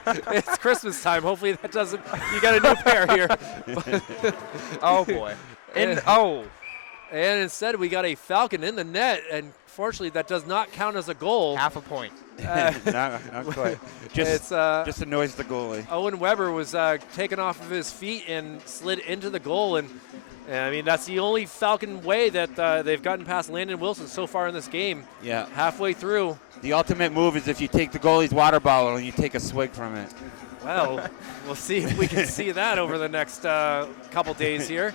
It's Christmas time. Hopefully that doesn't, you got a new pair here. Oh, boy. And instead we got a Falcon in the net, and fortunately that does not count as a goal. Half a point. not quite. It's Just annoys the goalie. Owen Weber was taken off of his feet and slid into the goal, and I mean that's the only Falcon way that they've gotten past Landon Wilson so far in this game. Yeah. Halfway through. The ultimate move is if you take the goalie's water bottle and you take a swig from it. Well, we'll see if we can see that over the next couple days here.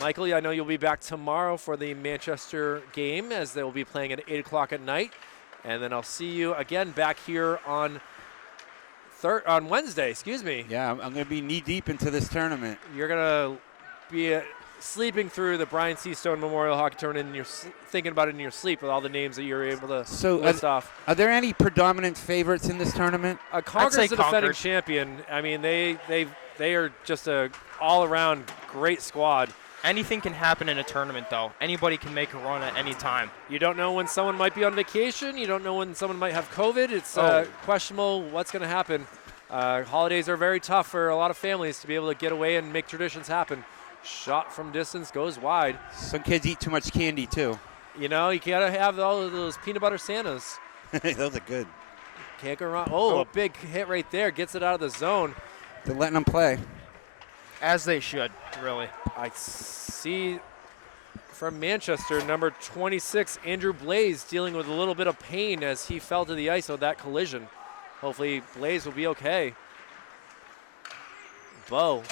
Michael, I know you'll be back tomorrow for the Manchester game, as they will be playing at 8 o'clock at night. And then I'll see you again back here on Wednesday, excuse me. Yeah, I'm going to be knee-deep into this tournament. You're going to be sleeping through the Brian C. Stone Memorial Hockey Tournament, and you're thinking about it in your sleep with all the names that you're able to list off. Are there any predominant favorites in this tournament? Concord's say the defending Concord. champion. I mean, they are just a all-around great squad. Anything can happen in a tournament, though. Anybody can make a run at any time. You don't know when someone might be on vacation. You don't know when someone might have COVID. It's questionable what's going to happen. Holidays are very tough for a lot of families to be able to get away and make traditions happen. Shot from distance goes wide. Some kids eat too much candy, too. You know, you got to have all of those peanut butter Santas. Those are good. Can't go wrong. Oh, a big hit right there. Gets it out of the zone. They're letting them play. As they should, really. I see from Manchester, number 26, Andrew Blaze, dealing with a little bit of pain as he fell to the ice with that collision. Hopefully Blaze will be okay. Bo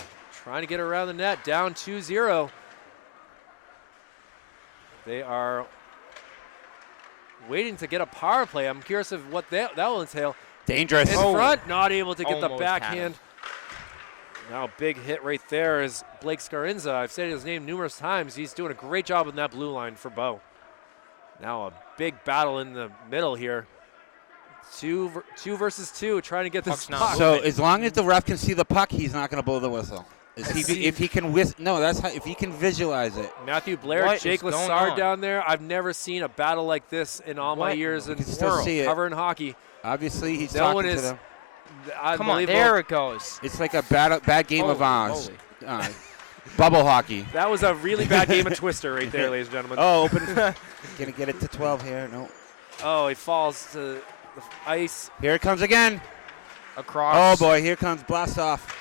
trying to get around the net, down 2-0. They are waiting to get a power play. I'm curious of what that will entail. Dangerous. In front, not able to get the Almost had backhand. him. Now big hit right there is Blake Scarinza. I've said his name numerous times. He's doing a great job on that blue line for Bo. Now a big battle in the middle here. Two versus two, trying to get this Puck's not puck. So as long as the ref can see the puck, he's not going to blow the whistle. If he can if he can visualize it. Matthew Blair, What Jake is going Lassard on? down there. I've never seen a battle like this in all my What? years in You can still world see it. covering hockey. Obviously, he's No one talking to is them. Come on, unbelievable. there it goes. It's like a bad game of Holy bubble hockey. That was a really bad game of Twister right there, ladies and gentlemen. Oh, open. Gonna get it to 12 here. No. Oh, he falls to the ice. Here it comes again. Across. Oh boy, here comes blast off.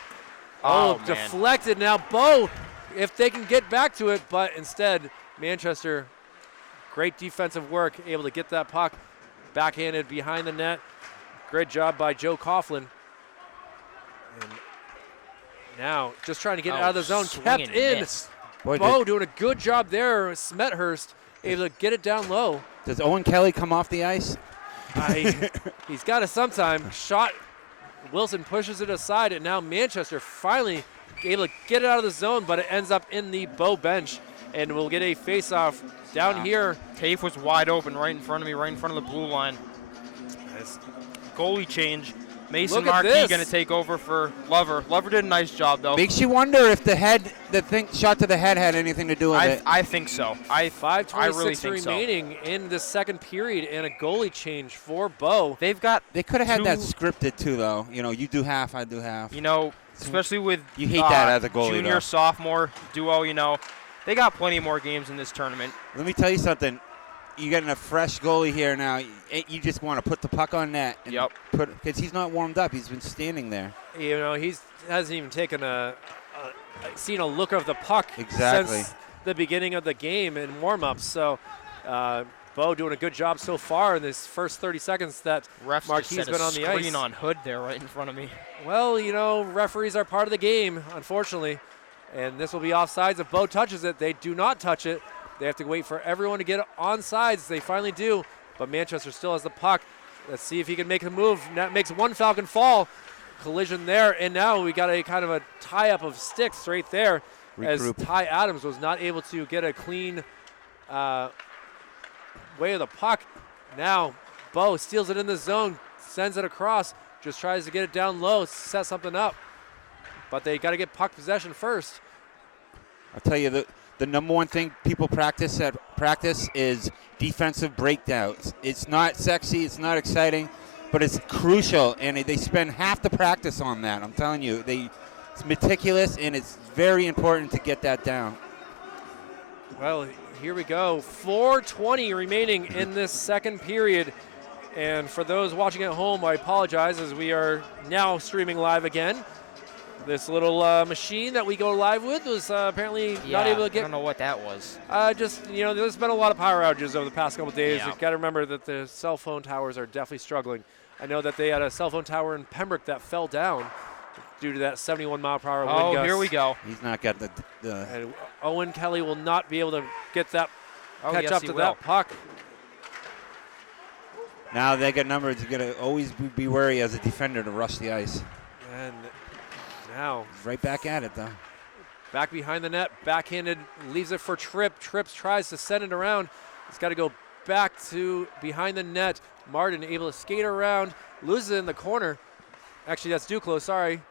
Oh, man. deflected. Now Bo, if they can get back to it, but instead Manchester, great defensive work, able to get that puck backhanded behind the net. Great job by Joe Coughlin. And now just trying to get it out of the zone, swing kept and in. miss. Boy, Bo doing a good job there. Smethurst able to get it down low. does Owen Kelly come off the ice? He's got it sometime. Shot. Wilson pushes it aside, and now Manchester finally able to get it out of the zone, but it ends up in the Bo bench, and we'll get a face-off down here. Tafe was wide open right in front of me, right in front of the blue line. Goalie change. Mason Look at Marquis this. going to take over for Lover. Lover did a nice job, though. Makes you wonder if the shot to the head had anything to do with it. I think so. I 5:26 really think so. remaining in the second period, and a goalie change for Bo. They've got, They could have had that two- scripted too, though. You know, you do half, I do half. you know, especially with You hate that as a goalie, junior, though. sophomore duo, you know. They got plenty more games in this tournament. Let me tell you something. You're getting a fresh goalie here now. You just want to put the puck on net. And Yep. Because he's not warmed up. He's been standing there. You know, he hasn't even taken seen a look of the puck Exactly. since the beginning of the game in warm-ups. So Bo doing a good job so far in this first 30 seconds that Refs Marquis just set been a on the screen ice. on Hood there right in front of me. Well, you know, referees are part of the game, unfortunately. And this will be offsides. If Bo touches it, they do not touch it. They have to wait for everyone to get onside. They finally do, but Manchester still has the puck. Let's see if he can make a move. That makes one Falcon fall. Collision there, and now we got a kind of a tie-up of sticks right there as Regroup. Ty Adams was not able to get a clean way of the puck. Now Bo steals it in the zone, sends it across, just tries to get it down low, set something up. But they got to get puck possession first. I'll tell you, the number one thing people practice is defensive breakdowns. It's not sexy, it's not exciting, but it's crucial, and they spend half the practice on that. I'm telling you, it's meticulous, and it's very important to get that down. Well, here we go. 4:20 remaining in this second period. And for those watching at home, I apologize as we are now streaming live again. This little machine that we go live with was apparently not able to I get. don't know what that was. Just, you know, there's been a lot of power outages over the past couple days. Yeah. You've got to remember that the cell phone towers are definitely struggling. I know that they had a cell phone tower in Pembroke that fell down due to that 71-mile-per-hour wind Oh, gust. here we go. He's not got the And Owen Kelly will not be able to get that, Oh, catch yes, up he to will. that puck. now they got numbers. You got to always be wary as a defender to rush the ice. And now Right back at it, though. back behind the net, backhanded, leaves it for Tripp. Tripp tries to send it around. It's got to go back to behind the net. Martin able to skate around, loses it in the corner. Actually, that's Duclos, sorry.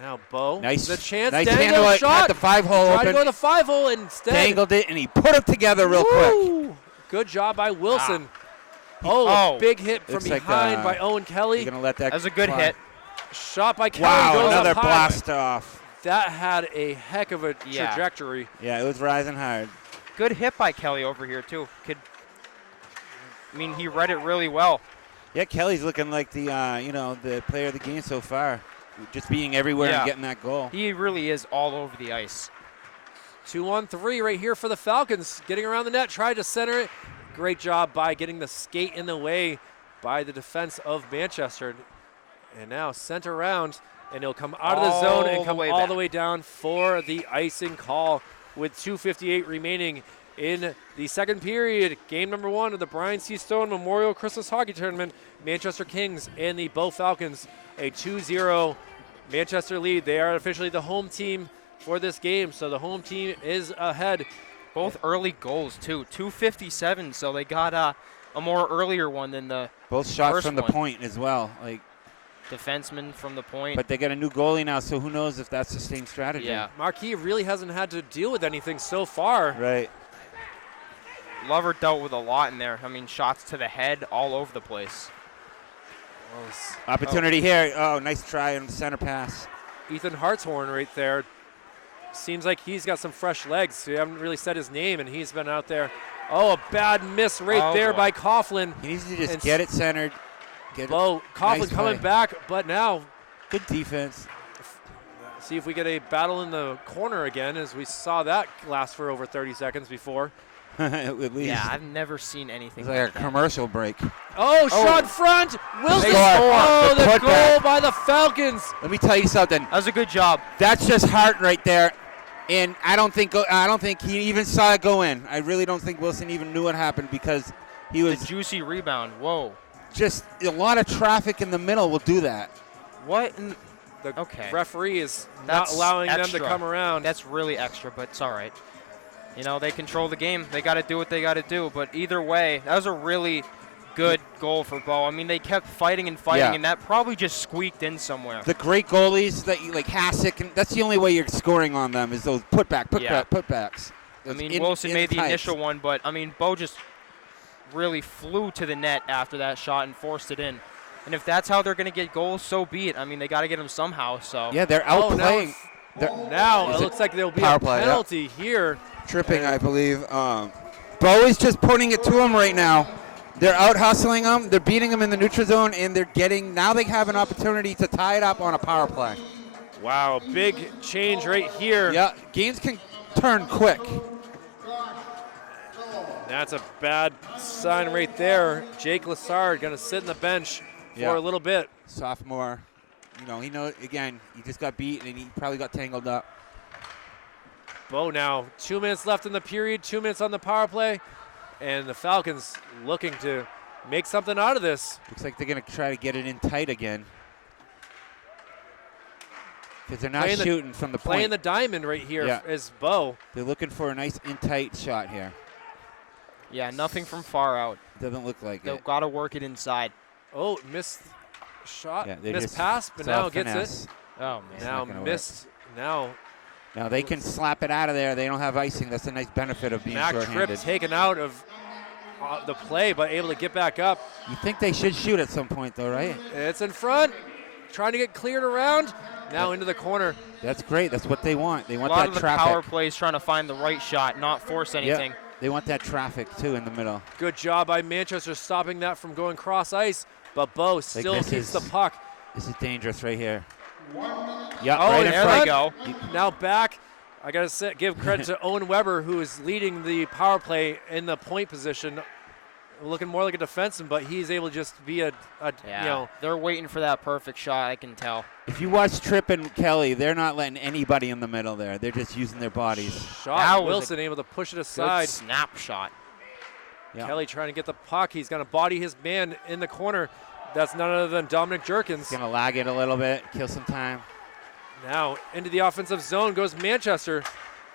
Now Bo, Nice, the chance, nice Dangle handle at shot. the 5-hole Tried to open. go to the 5-hole instead. Dangled it, and he put it together real quick. Woo! Good job by Wilson. Oh, Oh. a big hit from Looks like, behind by Owen Kelly. You're gonna let that. That was a good fly. hit. Shot by Kelly. Wow, goes another up high. blast off. That had a heck of a Yeah. trajectory. Yeah, it was rising hard. Good hit by Kelly over here, too. He read it really well. Yeah, Kelly's looking like the the player of the game so far. just being everywhere Yeah. and getting that goal. He really is all over the ice. 2-on-3 right here for the Falcons. Getting around the net, tried to center it. Great job by getting the skate in the way by the defense of Manchester. And now sent around, and he'll come out of the zone and come all the way down for the icing call with 2:58 remaining in the second period. Game number 1 of the Brian C. Stone Memorial Christmas Hockey Tournament. Manchester Kings and the Bow Falcons, a 2-0 Manchester lead. They are officially the home team for this game, so the home team is ahead. Both early goals, too. 2:57, so they got a more earlier one than the Both shots first from the one. point as well. Defenseman from the point. But they got a new goalie now, so who knows if that's the same strategy. Yeah. Marquis really hasn't had to deal with anything so far. Right. Lover dealt with a lot in there. I mean, shots to the head all over the place. Opportunity here. Oh, nice try on the center pass. Ethan Hartshorn right there. Seems like he's got some fresh legs. We haven't really said his name, and he's been out there. Oh, a bad miss right there boy. by Coughlin. He needs to just And get it centered. Get Bo, Coughlin Nice coming play. back, but now Good defense. see if we get a battle in the corner again, as we saw that last for over 30 seconds before. At least. Yeah, I've never seen anything It's like a like that. commercial break. Oh, shot front. Wilson. Score. Oh, The the putback. goal by the Falcons. Let me tell you something. That was a good job. That's just heart right there. And I don't think he even saw it go in. I really don't think Wilson even knew what happened because he The was juicy rebound. Whoa. just a lot of traffic in the middle will do that. What? The Okay. referee is That's not allowing them extra. to come around. That's really extra, but it's all right. You know, they control the game. They got to do what they got to do. But either way, that was a really good goal for Bo. I mean, they kept fighting and fighting, Yeah. and that probably just squeaked in somewhere. The great goalies that you like Hasek, and that's the only way you're scoring on them is those putbacks. I Those mean, in- Wilson in made the tights. initial one, but, I mean, Bo just really flew to the net after that shot and forced it in. And if that's how they're going to get goals, so be it. I mean, they got to get them somehow. So Yeah, they're Oh, outplaying. now Is it it looks like there'll be power a play, yeah. penalty here. Tripping, I believe. Bo is just putting it to him right now. They're out hustling him. They're beating him in the neutral zone, and now they have an opportunity to tie it up on a power play. Wow, big change right here. Yeah, games can turn quick. That's a bad sign right there. Jake Lassard going to sit in the bench Yeah. for a little bit. Sophomore, he knows, again, he just got beat, and he probably got tangled up. Bo now, 2 minutes left in the period, 2 minutes on the power play, and the Falcons looking to make something out of this. Looks like they're going to try to get it in tight again. Because they're not shooting from the point. Playing the diamond right here Yeah. is Bo. They're looking for a nice in-tight shot here. yeah, nothing from far out. Doesn't look like They've it. got to work it inside. Oh, missed shot, Yeah, they missed just- pass, but it's now all gets finesse. it. Oh, man. Now not gonna work. missed. Now Now they can slap it out of there. They don't have icing. That's a nice benefit of being Mac shorthanded. Tripp taken out of the play, but able to get back up. You think they should shoot at some point, though, right? It's in front, trying to get cleared around. Now into the corner. That's great. That's what they want. They A want lot that of the traffic. power plays trying to find the right shot, not force anything. Yeah, they want that traffic, too, in the middle. Good job by Manchester stopping that from going cross ice, but Bo still this keeps is- the puck. This is dangerous right here. Yeah, Oh, right in there front. they go. Now back. I got to give credit to Owen Weber, who is leading the power play in the point position. Looking more like a defenseman, but he's able to just be a Yeah, they're waiting for that perfect shot, I can tell. If you watch Tripp and Kelly, they're not letting anybody in the middle there. They're just using their bodies. shot. That was a Wilson able to push it Good aside. snap shot. Yeah. Kelly trying to get the puck. He's going to body his man in the corner. That's none other than Dominic Jerkins. Gonna lag it a little bit, kill some time. Now into the offensive zone goes Manchester.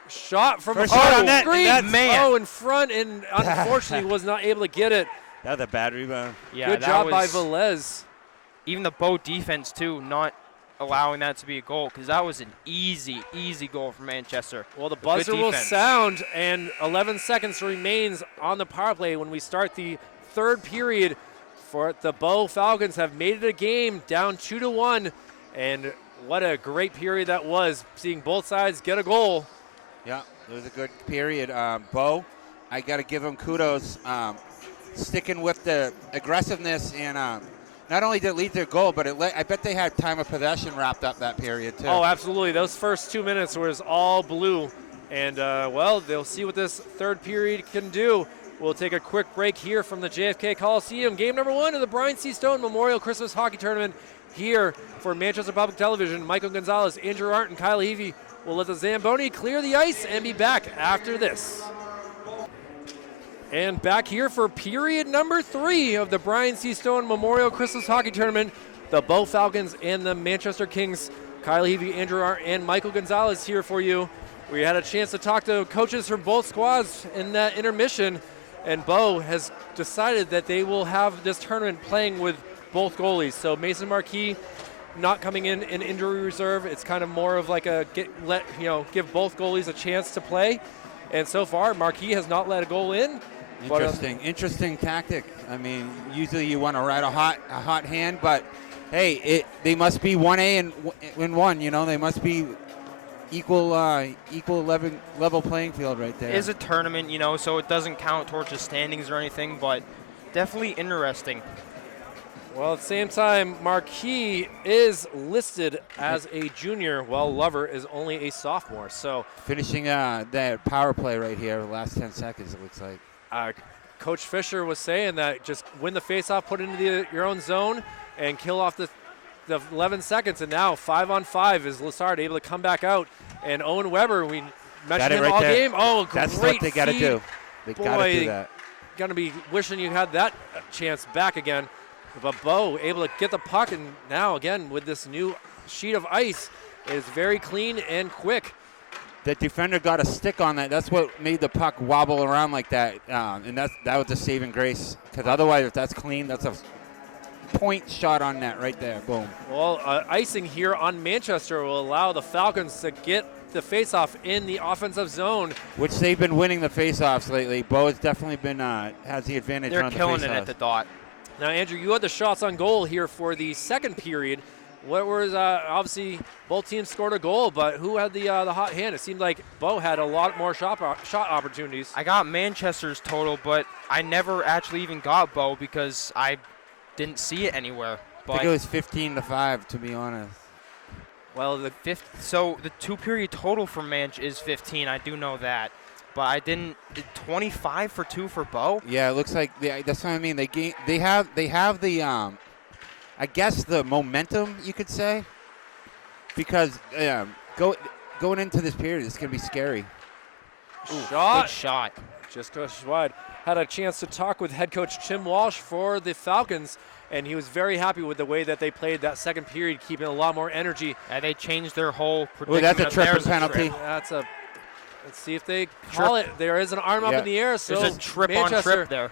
Shot from First shot on net, screen. and that's- Oh, in front, and unfortunately was not able to get it. That was a bad rebound. Yeah, Good that job by was- Velez. Even the Bo defense, too, not allowing that to be a goal, because that was an easy goal for Manchester. Well, the Good buzzer will defense. sound, and 11 seconds remains on the power play when we start the third period. For the Bo Falcons have made it a game, down 2-1, and what a great period that was, seeing both sides get a goal. Yeah, it was a good period. Bo, I got to give him kudos. Sticking with the aggressiveness and not only did it lead to a goal, but I bet they had time of possession wrapped up that period too. Oh, absolutely. Those first 2 minutes was all blue. And, well, they'll see what this third period can do. We'll take a quick break here from the JFK Coliseum. Game number 1 of the Brian C. Stone Memorial Christmas Hockey Tournament here for Manchester Public Television. Michael Gonzalez, Andrew Arndt, and Kyle Levy will let the Zamboni clear the ice and be back after this. And back here for period number 3 of the Brian C. Stone Memorial Christmas Hockey Tournament. The Bow Falcons and the Manchester Kings. Kyle Levy, Andrew Arndt, and Michael Gonzalez here for you. We had a chance to talk to coaches from both squads in that intermission. And Bow has decided that they will have this tournament playing with both goalies. So Mason Marquis not coming in injury reserve. It's kind of more of like give both goalies a chance to play. And so far, Marquis has not let a goal in. Interesting tactic. I mean, usually you want to ride a hot hand, but hey, they must be 1A and 1. You know, they must be equal level playing field right there. It is a tournament, you know, so it doesn't count towards the standings or anything, but definitely interesting. Well, at the same time, Marquis is listed as a junior, while Lover is only a sophomore. So finishing that power play right here, last 10 seconds, it looks like. Coach Fisher was saying that just win the faceoff, put it into your own zone, and kill off the 11 seconds. And now 5-on-5 is Lassard able to come back out. And Owen Weber, we mentioned him right all there. game. Oh, great That's what they got to feed. do. They got to do that. Going to be wishing you had that chance back again. But Bo able to get the puck, and now again with this new sheet of ice, it is very clean and quick. The defender got a stick on that. That's what made the puck wobble around like that, and that was a saving grace. Because otherwise, if that's clean, that's a point shot on net right there. Boom. Well, icing here on Manchester will allow the Falcons to get the faceoff in the offensive zone, which they've been winning the faceoffs lately. Bo has definitely been has the advantage. They're on the killing it faceoffs. at the dot. Now, Andrew, you had the shots on goal here for the second period. What was obviously both teams scored a goal, but who had the hot hand? It seemed like Bo had a lot more shot opportunities. I got Manchester's total, but I never actually even got Bo because I didn't see it anywhere. I think it was 15-5, to be honest. Well, the 2-period total for Manch is 15. I do know that. But I didn't. 25 for 2 for Bo. Yeah, it looks like that's what I mean. They have the I guess the momentum, you could say, because going into this period, it's gonna be scary. Good shot. Just goes wide. Had a chance to talk with head coach Tim Walsh for the Falcons, and he was very happy with the way that they played that second period, keeping a lot more energy. And they changed their whole predicament. That's a tripping There's penalty. Let's see if they call it. There is an arm up in the air. So there's a trip Manchester, on trip there.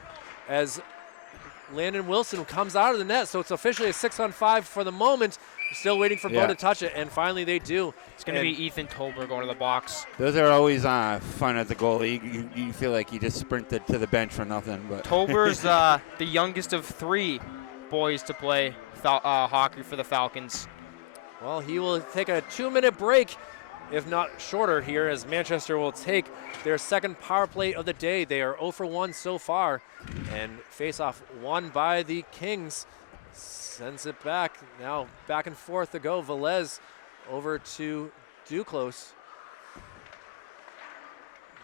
As Landon Wilson comes out of the net, so it's officially a 6-on-5 for the moment. We're still waiting for Bo to touch it, and finally they do. It's going to be Ethan Tolber going to the box. Those are always fun as a goalie. You feel like you just sprinted to the bench for nothing. But Tolber's the youngest of 3 boys to play hockey for the Falcons. Well, he will take a 2-minute break, if not shorter here, as Manchester will take their second power play of the day. They are 0 for 1 so far, and face-off won by the Kings. Sends it back. Now back and forth to go. Velez over to Duclos.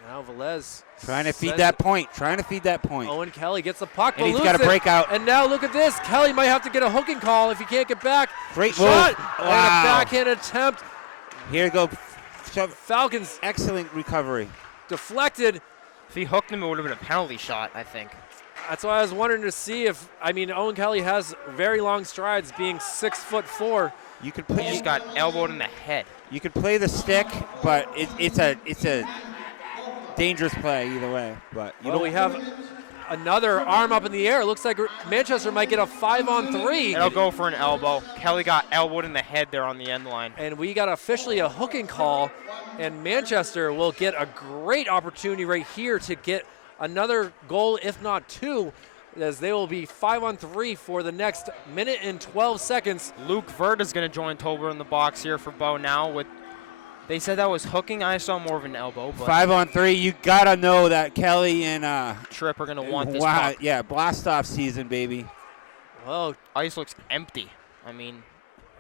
Now Velez trying to feed that point. Owen Kelly gets the puck, and he's got to break out. And now look at this. Kelly might have to get a hooking call if he can't get back. Great shot. move. And a backhand attempt. Here you go. Falcons. Excellent recovery. Deflected. If he hooked him, it would have been a penalty shot, I think. That's why I was wondering to see if, Owen Kelly has very long strides, being 6'4". You could He just got elbowed in the head. You could play the stick, but it's a dangerous play either way. But we have another arm up in the air. It looks like Manchester might get a 5-on-3. It'll go for an elbow. Kelly got elbowed in the head there on the end line. And we got officially a hooking call, and Manchester will get a great opportunity right here to get another goal, if not 2, as they will be 5-on-3 for the next minute and 12 seconds. Luke Vert is going to join Tolber in the box here for Bo now. They said that was hooking. I saw more of an elbow. But 5-on-3. You got to know that Kelly and Tripp are going to want this puck. Yeah, blast-off season, baby. Well, Ice looks empty. I mean,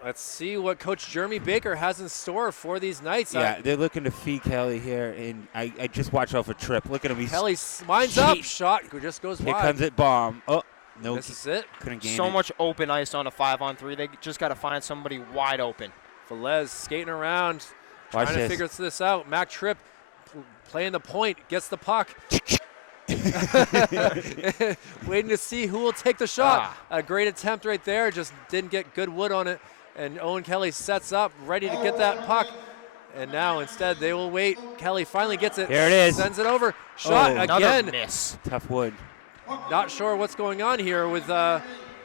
let's see what Coach Jeremy Baker has in store for these Knights. Yeah, they're looking to feed Kelly here, and I just watch out for Tripp. Look at him. He's Kelly lines up, Jeez. shot just goes Here wide. comes it, bomb. Oh, no. This is it. Couldn't gain so it. much open ice on a 5-on-3. They just got to find somebody wide open. Velez skating around, Watch trying to this. figure this out. Mac Tripp playing the point, gets the puck. Waiting to see who will take the shot. A great attempt right there, just didn't get good wood on it. And Owen Kelly sets up, ready to get that puck. And now instead they will wait. Kelly finally gets it. There it is. Sends it over. Shot Oh. Another again. miss. Tough wood. Not sure what's going on here with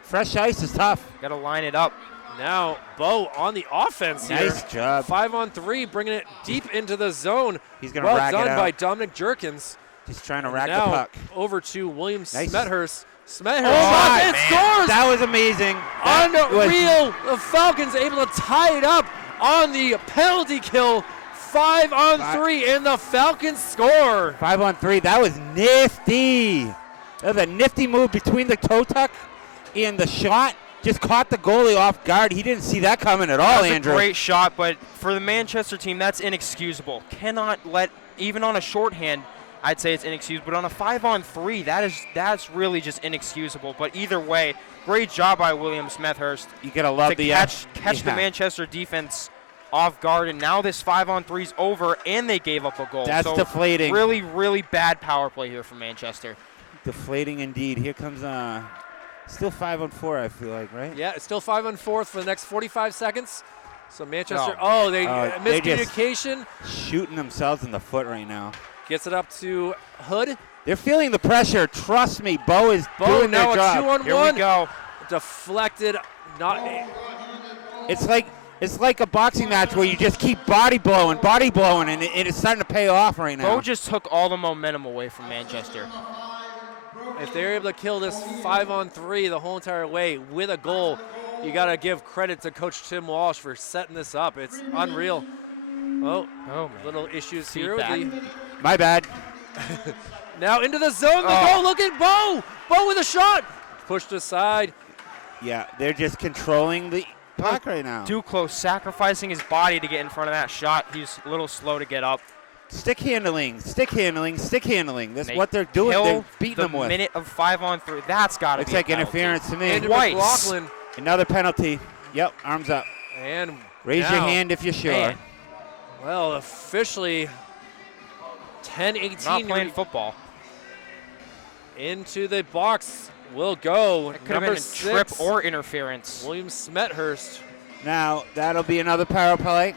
Fresh ice is tough. Got to line it up. now Bo on the offense here. Nice job. 5-on-3, bringing it deep into the zone. He's gonna well rack it done out. by Dominic Jerkins. Just trying to And rack the now puck. over to William Nice. Smethurst. Smethurst Oh, shot my and man. scores! That was amazing. That was- Unreal! The Falcons able to tie it up on the penalty kill. 5-on-3, and the Falcons score. 5-on-3. That was nifty. That was a nifty move between the toe tuck and the shot. Just caught the goalie off guard. He didn't see that coming at all, That's Andrew. a great shot, but for the Manchester team, that's inexcusable. Cannot let, even on a shorthand, I'd say it's inexcusable. But on a 5-on-3, that's really just inexcusable. But either way, great job by William Smethurst You gotta love to the catch the yeah. Manchester defense off guard. And now this 5-on-3's over, and they gave up a goal. That's so deflating. Really, really bad power play here from Manchester. Deflating indeed. Here comes still 5-on-4. I feel like, right? Yeah, it's still 5-on-4 for the next 45 seconds. So Manchester, No. They just- miscommunication. Shooting themselves in the foot right now. Gets it up to Hood. They're feeling the pressure. Trust me, Bo is Bo doing now their a job. 2-on-1. Here we go. Deflected. Not. It's like a boxing match where you just keep body blowing, and it is starting to pay off right now. Bo just took all the momentum away from Manchester. If they're able to kill this 5-on-3 the whole entire way with a goal, you got to give credit to Coach Tim Walsh for setting this up. It's unreal. Oh, man. little issues here. Feedback. With My bad. now into the zone. The Oh. goal. Look at Bo. Bo with a shot. Pushed aside. Yeah, they're just controlling the puck right now. Too close, sacrificing his body to get in front of that shot. He's a little slow to get up. Stick handling. That's They what they're doing. kill They're beating the them with. minute of 5-on-3. That's got to Looks be a like penalty. interference to me. Andrew Twice. McLaughlin. Another penalty. Yep, arms up. And Raise now, your hand if you're sure. Man, Well, officially 10-18 not playing football. into the box will go. It could have Number been a trip 6, or interference. William Smethurst. Now, that'll be another power play.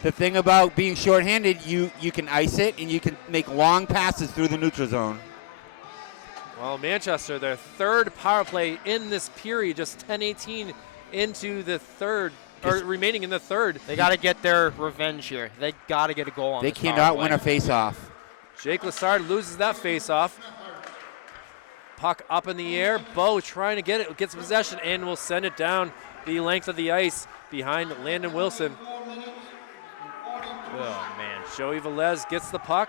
The thing about being shorthanded, you can ice it and you can make long passes through the neutral zone. Well, Manchester, their third power play in this period, just 10-18 into the third, or remaining in the third. They got to get their revenge here. They got to get a goal on They this power cannot play. win a face-off. Jake Lassard loses that face-off. Puck up in the air. Bo trying to get it, gets possession, and will send it down the length of the ice behind Landon Wilson. Oh, man. Joey Velez gets the puck.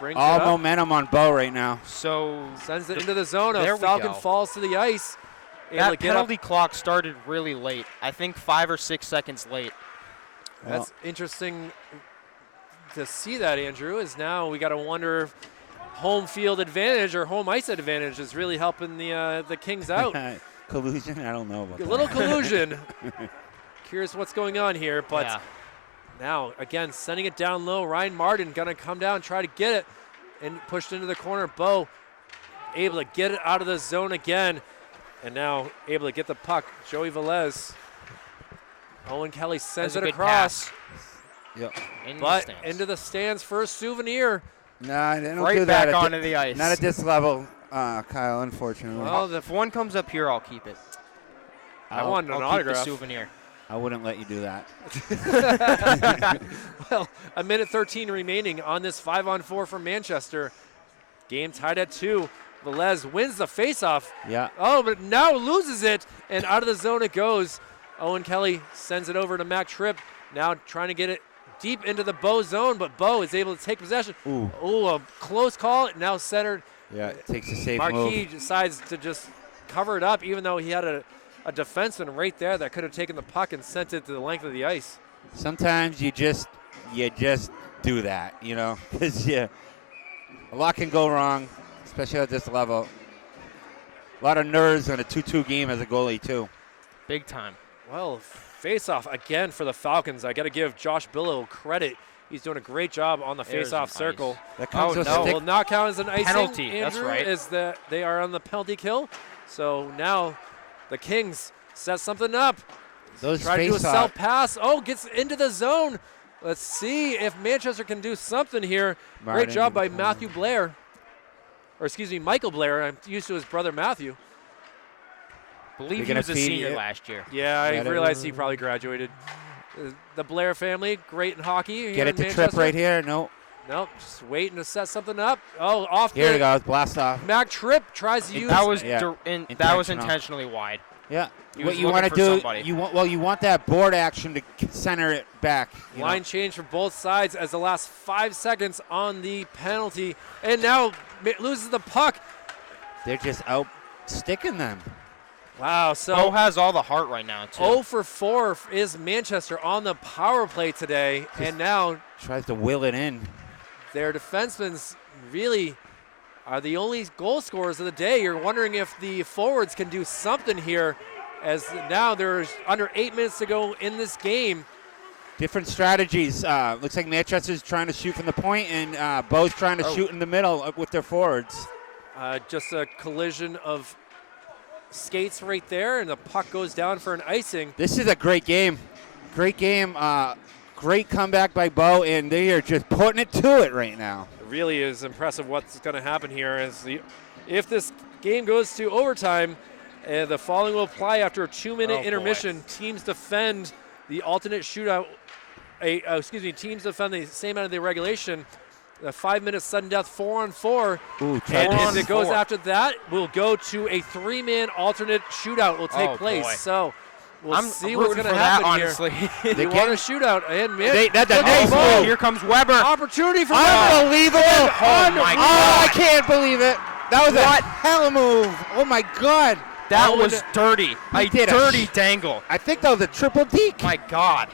Brings All it up. momentum on Bo right now. So Sends it into the zone. There A we Falcon go. falls to the ice. Able to that get up. penalty clock started really late. I think 5 or 6 seconds late. That's interesting to see that, Andrew, is now we got to wonder if home field advantage or home ice advantage is really helping the Kings out. Collusion? I don't know about A that. little collusion. Curious what's going on here, but Yeah. now, again, sending it down low. Ryan Martin going to come down, try to get it, and pushed into the corner. Bo able to get it out of the zone again, and now able to get the puck. Joey Velez. Owen Kelly sends That's a it good across, Yep. In the but stands. into the stands for a souvenir. Nah, they don't right do back that. onto the ice. Not at this level, Kyle, unfortunately. Well, If one comes up here, I'll keep it. I want an I'll autograph. keep the souvenir. I wouldn't let you do that. Well, a minute 13 remaining on this 5-on-4 from Manchester. Game tied at 2. Velez wins the faceoff. Yeah. Oh, but now loses it, and out of the zone it goes. Owen Kelly sends it over to Mac Tripp. Now trying to get it deep into the Bo zone, but Bo is able to take possession. Ooh. Oh, a close call. Now centered. Yeah, it takes a safe Marquis move. decides to just cover it up, even though he had a defenseman right there that could have taken the puck and sent it to the length of the ice. Sometimes you just do that, because a lot can go wrong, especially at this level. A lot of nerves in a 2-2 game as a goalie, too. Big time. Well, face-off again for the Falcons. I got to give Josh Billow credit. He's doing a great job on the There's face-off an circle. ice. That comes with No, stick. will not count as an icing. Penalty, Andrew, that's right. Is that they are on the penalty kill. So now the Kings set something up. Those Try to do a face-off. self pass. Oh, gets into the zone. Let's see if Manchester can do something here. Martin. Great job by Matthew Blair. Or excuse me, Michael Blair. I'm used to his brother Matthew. Believe They're he gonna was a feed senior it. last year. Yeah, I Got it. realized he probably graduated. The Blair family, great in hockey. Get here it in to Trip Manchester. right here. No. Nope, just waiting to set something up. Oh, off Here the it goes. Blast off. Mac Tripp tries to use. That was Yeah. that was Intentional. intentionally wide. Yeah. He What was you looking want to for do, somebody. you want that board action to center it back. you know. Line change for both sides as the last 5 seconds on the penalty. And now loses the puck. They're just out sticking them. Wow, Bo so has all the heart right now, too. 0 for 4 is Manchester on the power play today. And now Tries to will it in. their defensemen really are the only goal scorers of the day. You're wondering if the forwards can do something here, as now there's under 8 minutes to go in this game. Different strategies. Looks like Manchester's trying to shoot from the point, and Bo's trying to shoot in the middle with their forwards. Just a collision of skates right there, and the puck goes down for an icing. This is a great game. Great game. Great comeback by Bo, and they are just putting it to it right now. It really is impressive what's going to happen here. If this game goes to overtime, the following will apply after a 2-minute Oh, boy. intermission. Teams defend the alternate shootout. Teams defend the same out of the regulation. A 5-minute sudden death 4-on-4. Ooh, And on if it goes four. after that, we'll go to a 3-man alternate shootout will take Oh, place. boy. So we'll I'm see what's rooting going to for that, happen here. honestly. They want a shootout. And man, That's a look at nice Bo. move. Here comes Weber. Opportunity for Weber. Unbelievable. Oh, my Oh, God. I can't believe it. That was a hell of a move. Oh, my God. That Owen- was dirty. A did a dirty dangle. I think that was a triple deke. My God.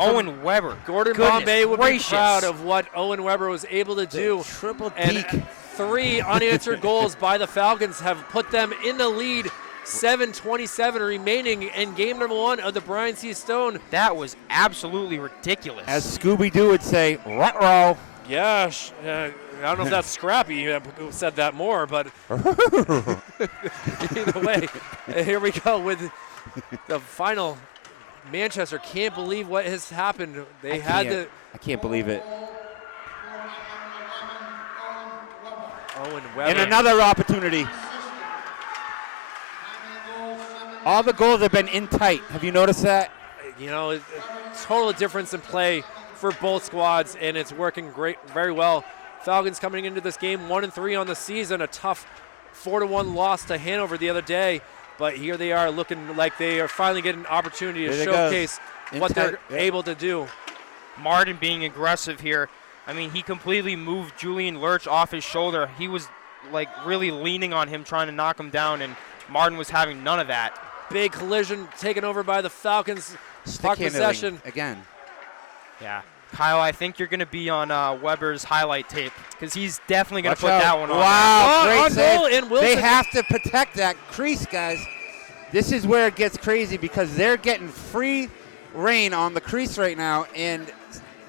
Owen Weber. Gordon Goodness Bombay would gracious. be proud of what Owen Weber was able to do. Triple And deke. 3 unanswered goals by the Falcons have put them in the lead. 7:27 remaining in game number 1 of the Brian C. Stone. That was absolutely ridiculous. As Scooby-Doo would say, ruh-roh. Yeah, I don't know if that's Scrappy who said that more, but either way, here we go with the final. Manchester can't believe what has happened. They had to. I can't believe it. Owen Weber. And another opportunity. All the goals have been in tight. Have you noticed that? Total difference in play for both squads, and it's working very well. Falcons coming into this game 1-3 on the season, a tough 4-1 loss to Hanover the other day, but here they are looking like they are finally getting an opportunity to There they go. showcase what they're Intent, yeah. able to do. Martin being aggressive here. I mean, he completely moved Julian Lurch off his shoulder. He was like really leaning on him, trying to knock him down, and Martin was having none of that. Big collision taken over by the Falcons. Stick Puck handling possession. again. Yeah. Kyle, I think you're going to be on Weber's highlight tape because he's definitely going to put Watch out. that one on. Wow, there. great On save. goal, and Wilson- They have to protect that crease, guys. This is where it gets crazy because they're getting free reign on the crease right now, and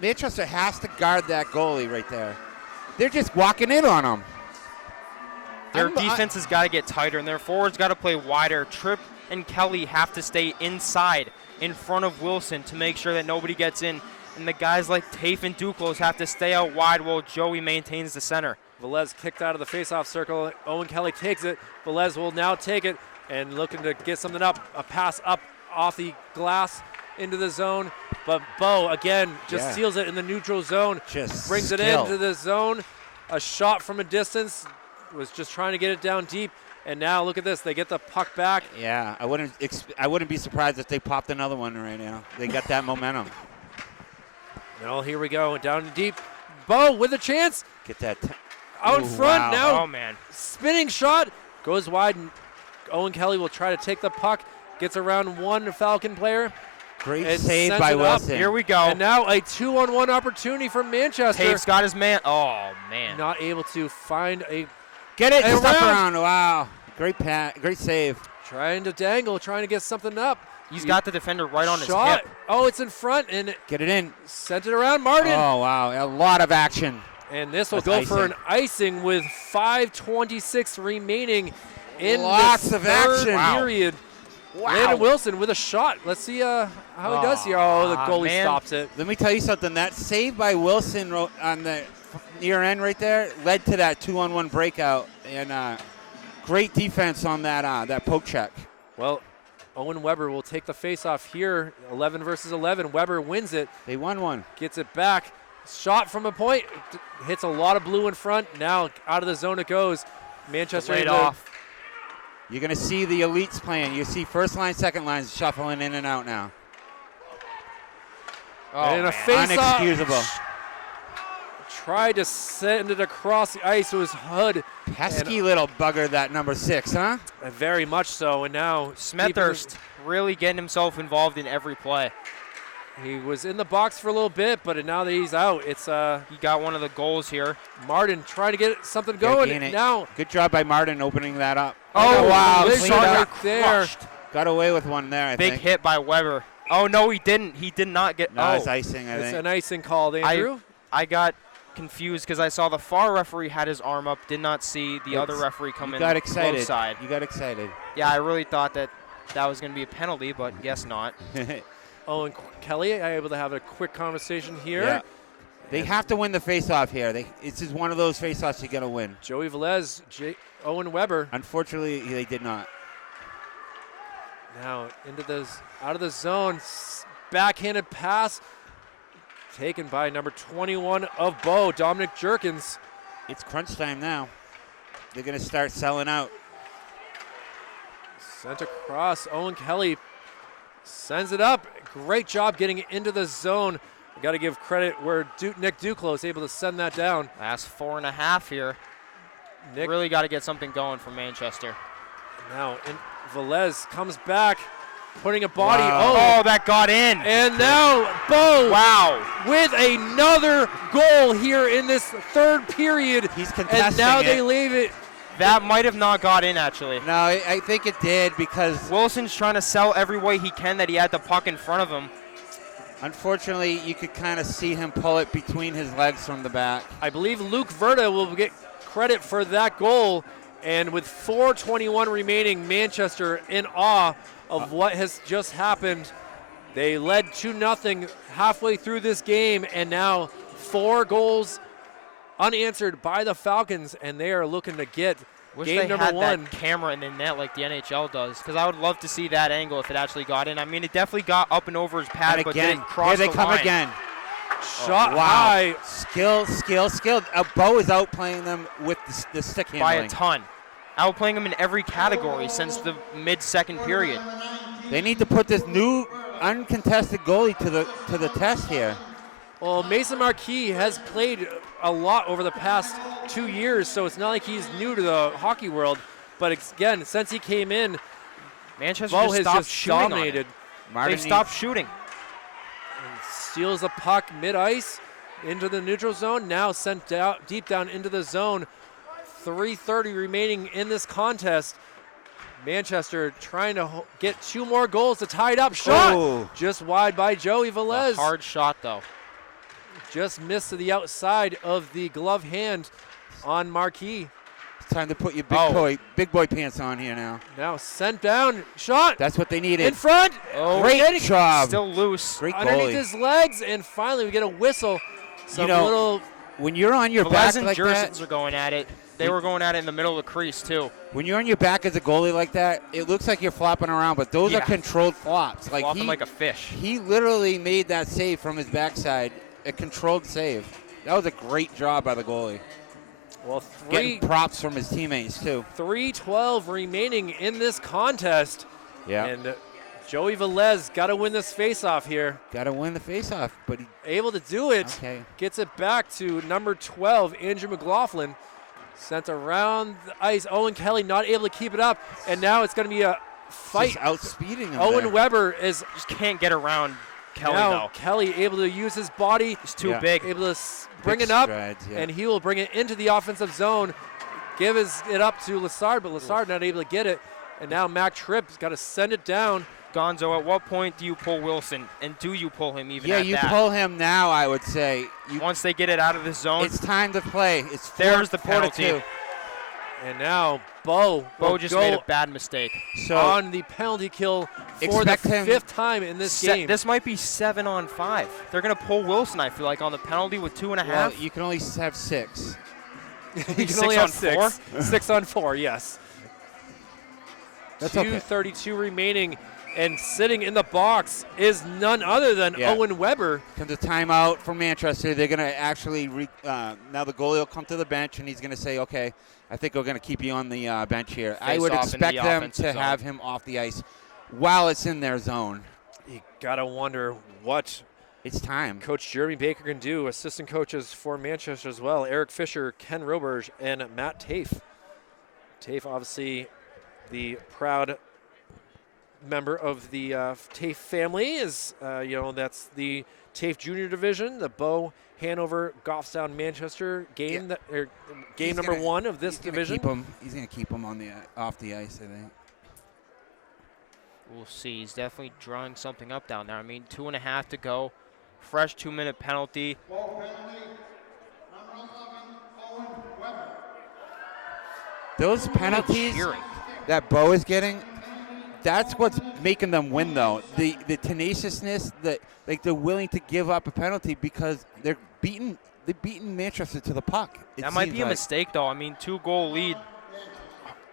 Manchester has to guard that goalie right there. They're just walking in on them. Their defense has got to get tighter, and their forwards got to play wider. Tripp and Kelly have to stay inside in front of Wilson to make sure that nobody gets in. And the guys like Tafe and Duclos have to stay out wide while Joey maintains the center. Velez kicked out of the faceoff circle. Owen Kelly takes it. Velez will now take it and looking to get something up. A pass up off the glass into the zone. But Bo, again, just seals it in the neutral zone. Just brings it skill. into the zone. A shot from a distance. Was just trying to get it down deep. And now look at this. They get the puck back. Yeah, I wouldn't be surprised if they popped another one right now. They got that momentum. Well, here we go. Down deep. Bo with a chance. Get that. Out Ooh, front wow. now. Oh, man. Spinning shot. Goes wide. Owen Kelly will try to take the puck. Gets around one Falcon player. Great and save sends by it up. Wilson. Here we go. And now a 2-on-1 opportunity for Manchester. Taves got his man. Oh, man. Not able to find a. Get it, And stuff around. around. Wow, great save. Trying to dangle, trying to get something up. He's got the defender right on his Shot. hip. Oh, it's in front and Get it in. sent it around Martin. Oh wow, a lot of action. And this will That's go for icing. an icing with 5:26 remaining in Lots this of third action. Wow. period. Wow. Landon Wilson with a shot. Let's see how he does here. Oh, the goalie man. stops it. Let me tell you something. That save by Wilson on the near end right there led to that 2-on-1 breakout, and great defense on that poke check. Well, Owen Weber will take the face-off here. 11 versus 11. Weber wins it, They won one. gets it back. Shot from a point. Hits a lot of blue in front. Now out of the zone it goes. Manchester Laid able to- off. You're going to see the elites playing. You see first line, second lines shuffling in and out now. Oh, and a man. face-off. Inexcusable. Tried to send it across the ice. It was Hood. Pesky little bugger, that number 6, huh? Very much so. And now Smethurst really getting himself involved in every play. he was in the box for a little bit, but now that he's out, it's He got one of the goals here. Martin trying to get something Gotta going. gain it. Now, Good job by Martin opening that up. Oh, wow. Liz Cleaned right up. there. Crushed. Got away with one there, I Big think. hit by Weber. Oh, no, he didn't. He did not get. No, oh, it's icing, I It's think. an icing called, Andrew. I got confused because I saw the far referee had his arm up, did not see the other referee come You in got close excited. side. You got excited. Yeah, I really thought that was going to be a penalty, but guess not. Owen Kelly are able to have a quick conversation here. Yeah. They have to win the face-off here. It's just one of those face-offs you got to win. Joey Velez, Owen Weber Unfortunately, they did not. now out of the zone. Backhanded pass taken by number 21 of Bow, Dominic Jerkins. It's crunch time now. They're going to start selling out. Sent across. Owen Kelly sends it up. Great job getting into the zone. Got to give credit where Nick Duclos is able to send that down. Last 4.5 here. Nick Really got to get something going for Manchester. now, and Velez comes back, putting a body. Wow. Oh, that got in. And now Bo Wow. with another goal here in this third period. He's And contesting now it. they leave it. That might have not got in, actually. No, I think it did because, Wilson's trying to sell every way he can that he had the puck in front of him. unfortunately, you could kind of see him pull it between his legs from the back. I believe Luke Verda will get credit for that goal. And with 4:21 remaining, Manchester in awe of what has just happened. They led 2-0 halfway through this game, and now 4 goals unanswered by the Falcons, and they are looking to get Wish game they number had 1. that camera in the net like the NHL does, because I would love to see that angle if it actually got in. I mean, it definitely got up and over his pad, And but again, didn't cross here they the come line. again. Shot Wow. high. Skill. Bo is outplaying them with the stick By handling. a ton. Outplaying him in every category since the mid-second period. They need to put this new uncontested goalie to the test here. Well, Mason Marquis has played a lot over the past 2 years, so it's not like he's new to the hockey world. But again, since he came in, Manchester Bo just has stopped just shooting on dominated. it. Martin They've stopped shooting. And steals the puck mid-ice into the neutral zone. Now sent deep down into the zone. 3:30 remaining in this contest. Manchester trying to get 2 more goals to tie it up. Shot Oh. just wide by Joey A Velez. hard shot, though. Just missed to the outside of the glove hand on Marquis. It's time to put your Oh. big boy pants on here now. Now sent down. Shot That's what they needed. in front. Oh, Great job. Still loose. Great Underneath goalie. his legs, and finally we get a whistle. Some know, little When you're on your back Velez and like that, Jersons are going at it. They were going at it in the middle of the crease, too. when you're on your back as a goalie like that, it looks like you're flopping around, but those are Yeah. controlled flops. Like Flopping like a fish. he literally made that save from his backside, a controlled save. That was a great job by the goalie. well Getting props from his teammates too. 3:12 remaining in this contest. Yeah, And Joey Velez got to win this faceoff here. got to win the faceoff, but Able to do it. okay. Gets it back to number 12, Andrew McLaughlin. Sent around the ice. Owen Kelly not able to keep it up, and now it's going to be a fight. Just outspeeding him Owen there. Weber is Just can't get around Kelly, now though. Kelly able to use his body, He's too Yeah. big. able to bring Big it up, strides, yeah. and he will bring it into the offensive zone. Give it up to Lassard, but Lassard not able to get it. And now Mac Tripp's got to send it down. Gonzo, at what point do you pull Wilson, and do you pull him even Yeah, at you that? pull him now, I would say. Once they get it out of the zone, It's time to play. It's There's the 4-2. penalty. And now Bo Bo will just go made a bad mistake. So on the penalty kill for the expect him- 5th time in this game. This might be 7-on-5. They're going to pull Wilson, I feel like, on the penalty with 2.5. well, you can only have 6. You can Six only on have 6. 6 on 4, yes. That's okay. 2:32 remaining, and sitting in the box is none other than Yeah. Owen Weber. Comes a timeout from Manchester. They're going to actually now the goalie will come to the bench, and he's going to say, okay, I think we're going to keep you on the bench here. I Face would off in the expect them offensive to zone. have him off the ice while it's in their zone. You gotta wonder what It's time. Coach Jeremy Baker can do. Assistant coaches for Manchester as well: Eric Fisher, Ken Roberge, and Matt Tafe. Tafe, obviously, the proud member of the Tafe family, is that's the Tafe Junior Division, the Bow Hanover Goffstown Manchester game He's number gonna- 1 of this he's gonna division. He's going to keep him on the off the ice, I think. We'll see. He's definitely drawing something up down there. I mean, 2.5 to go. Fresh 2-minute penalty. Ball penalty, number 11, Owen Weber. Those penalties Cheering. that Bo is getting, that's what's making them win, though. The tenaciousness, that they're willing to give up a penalty because they're beating Manchester to the puck. That might be a mistake, though. I mean, 2-goal lead.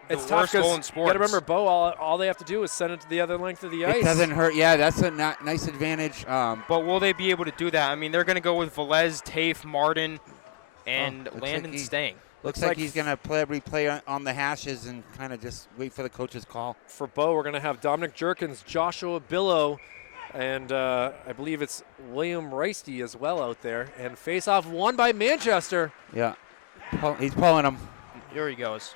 It's The tough worst goal in because you sports. got to remember, Bo, all they have to do is send it to the other length of the ice. It doesn't hurt. Yeah, that's a nice advantage. But will they be able to do that? I mean, they're going to go with Velez, Tafe, Martin, and looks Landon like he- staying. Looks like like he's going to replay on the hashes and kind of just wait for the coach's call. For Bo, we're going to have Dominic Jerkins, Joshua Billow, and I believe it's William Reisty as well out there. And face-off won by Manchester. Yeah. He's pulling him. Here he goes.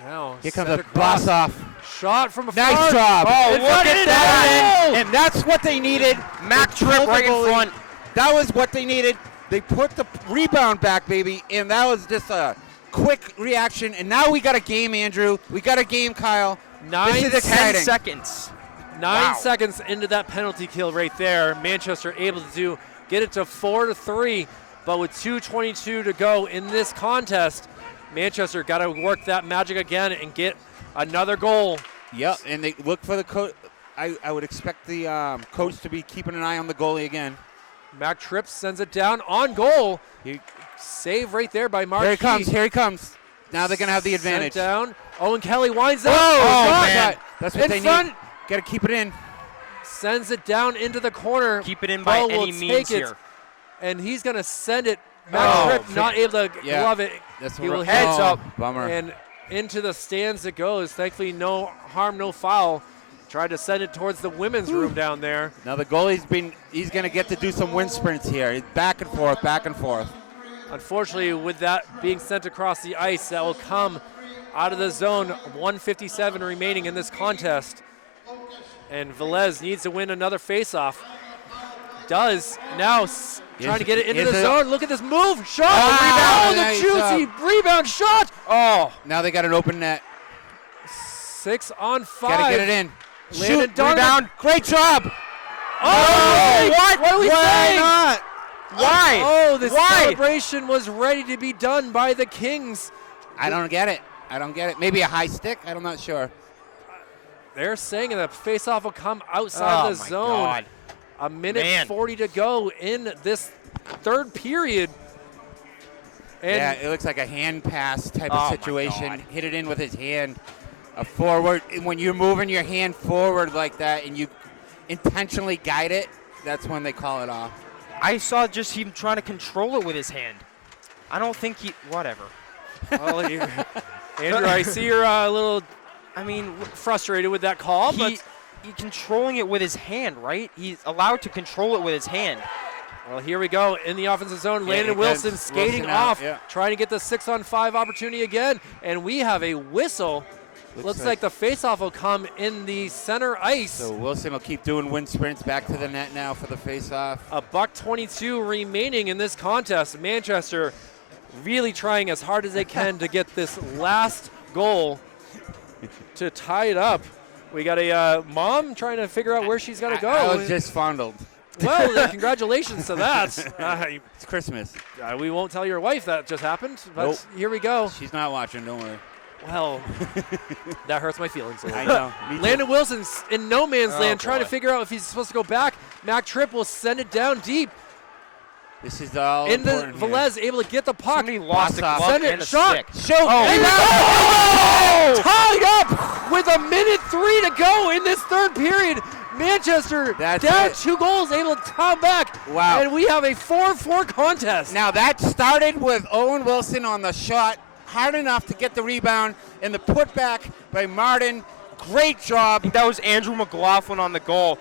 Now Here comes sent a across. blast off. Shot from afar. Nice job. Oh, In look front, at in that. goal! And that's what they needed. Mac Tripp right in front. That was what they needed. They put the rebound back, baby, and that was just a quick reaction. And now we got a game, Andrew. We got a game, Kyle. This is 10 exciting. seconds. 9 Wow. seconds into that penalty kill right there. Manchester able to get it to 4-3, but with 2:22 to go in this contest, Manchester got to work that magic again and get another goal. Yep, and they look for the coach. I would expect the coach to be keeping an eye on the goalie again. Mac Tripp sends it down on goal. Here Save right there by Mark. he comes. Here he comes. Now they're going to have the Sent advantage. down. Owen Kelly winds up. Oh, Shot. man. That's what In they front. need. Got to keep it in. Sends it down into the corner. Keep it in by Bo will any take means it, here. and he's going to send it. Mac Oh, Tripp not able to yeah. glove it. That's He will Heads up. Bummer. And into the stands it goes. Thankfully, no harm, no foul. Tried to send it towards the women's room down there. Now the goalie's he's going to get to do some wind sprints here. He's back and forth, back and forth. Unfortunately, with that being sent across the ice, that will come out of the zone. 1:57 remaining in this contest. And Velez needs to win another faceoff. Does. Now trying to get it into Is the it- zone. Look at this move. Shot. Ah, Oh, the nice juicy rebound shot. Oh, Now they got an open net. 6 on 5. Got to get it in. Landon Shoot, Donovan. rebound. Great job. Oh, what? What are we Why saying? not? why? Oh, the Why? celebration was ready to be done by the Kings. I don't get it. Maybe a high stick. I'm not sure. They're saying the faceoff will come outside Oh, the my zone. God. A minute Man. 40 to go in this third period. And Yeah, it looks like a hand pass type Oh, of my situation. God. Hit it in with his hand. A forward. And when you're moving your hand forward like that and you intentionally guide it, that's when they call it off. I saw just him trying to control it with his hand. I don't think he. Whatever. well, Andrew, I see you're a little I mean, frustrated with that call, but he's controlling it with his hand, right? He's allowed to control it with his hand. Well, here we go in the offensive zone. Yeah, Landon and Wilson skating Wilson out, off, yeah. trying to get the 6-on-5 opportunity again. And we have a whistle. Looks like the faceoff will come in the center ice. So Wilson will keep doing wind sprints back to the net now for the faceoff. $1:22 remaining in this contest. Manchester really trying as hard as they can to get this last goal to tie it up. We got a mom trying to figure out where she's got to go. I was just fondled. Well, congratulations to that. It's Christmas. We won't tell your wife that just happened, but Nope. here we go. She's not watching, don't worry. Well, that hurts my feelings a little I bit. know. Me too. Landon Wilson's in no man's Oh, land, trying to boy. figure out if he's supposed to go back. Mac Tripp will send it down deep. This is all In the important here. Velez able to get the puck. Somebody lost a Pass off. glove Send it, and a shot. stick. Show. And Oh! tied up with 1:03 to go in this third period. Manchester That's down it. 2 goals, able to come back. Wow. And we have a 4-4 contest. Now that started with Owen Wilson on the shot, hard enough to get the rebound, and the putback by Martin. Great job. I think that was Andrew McLaughlin on the goal.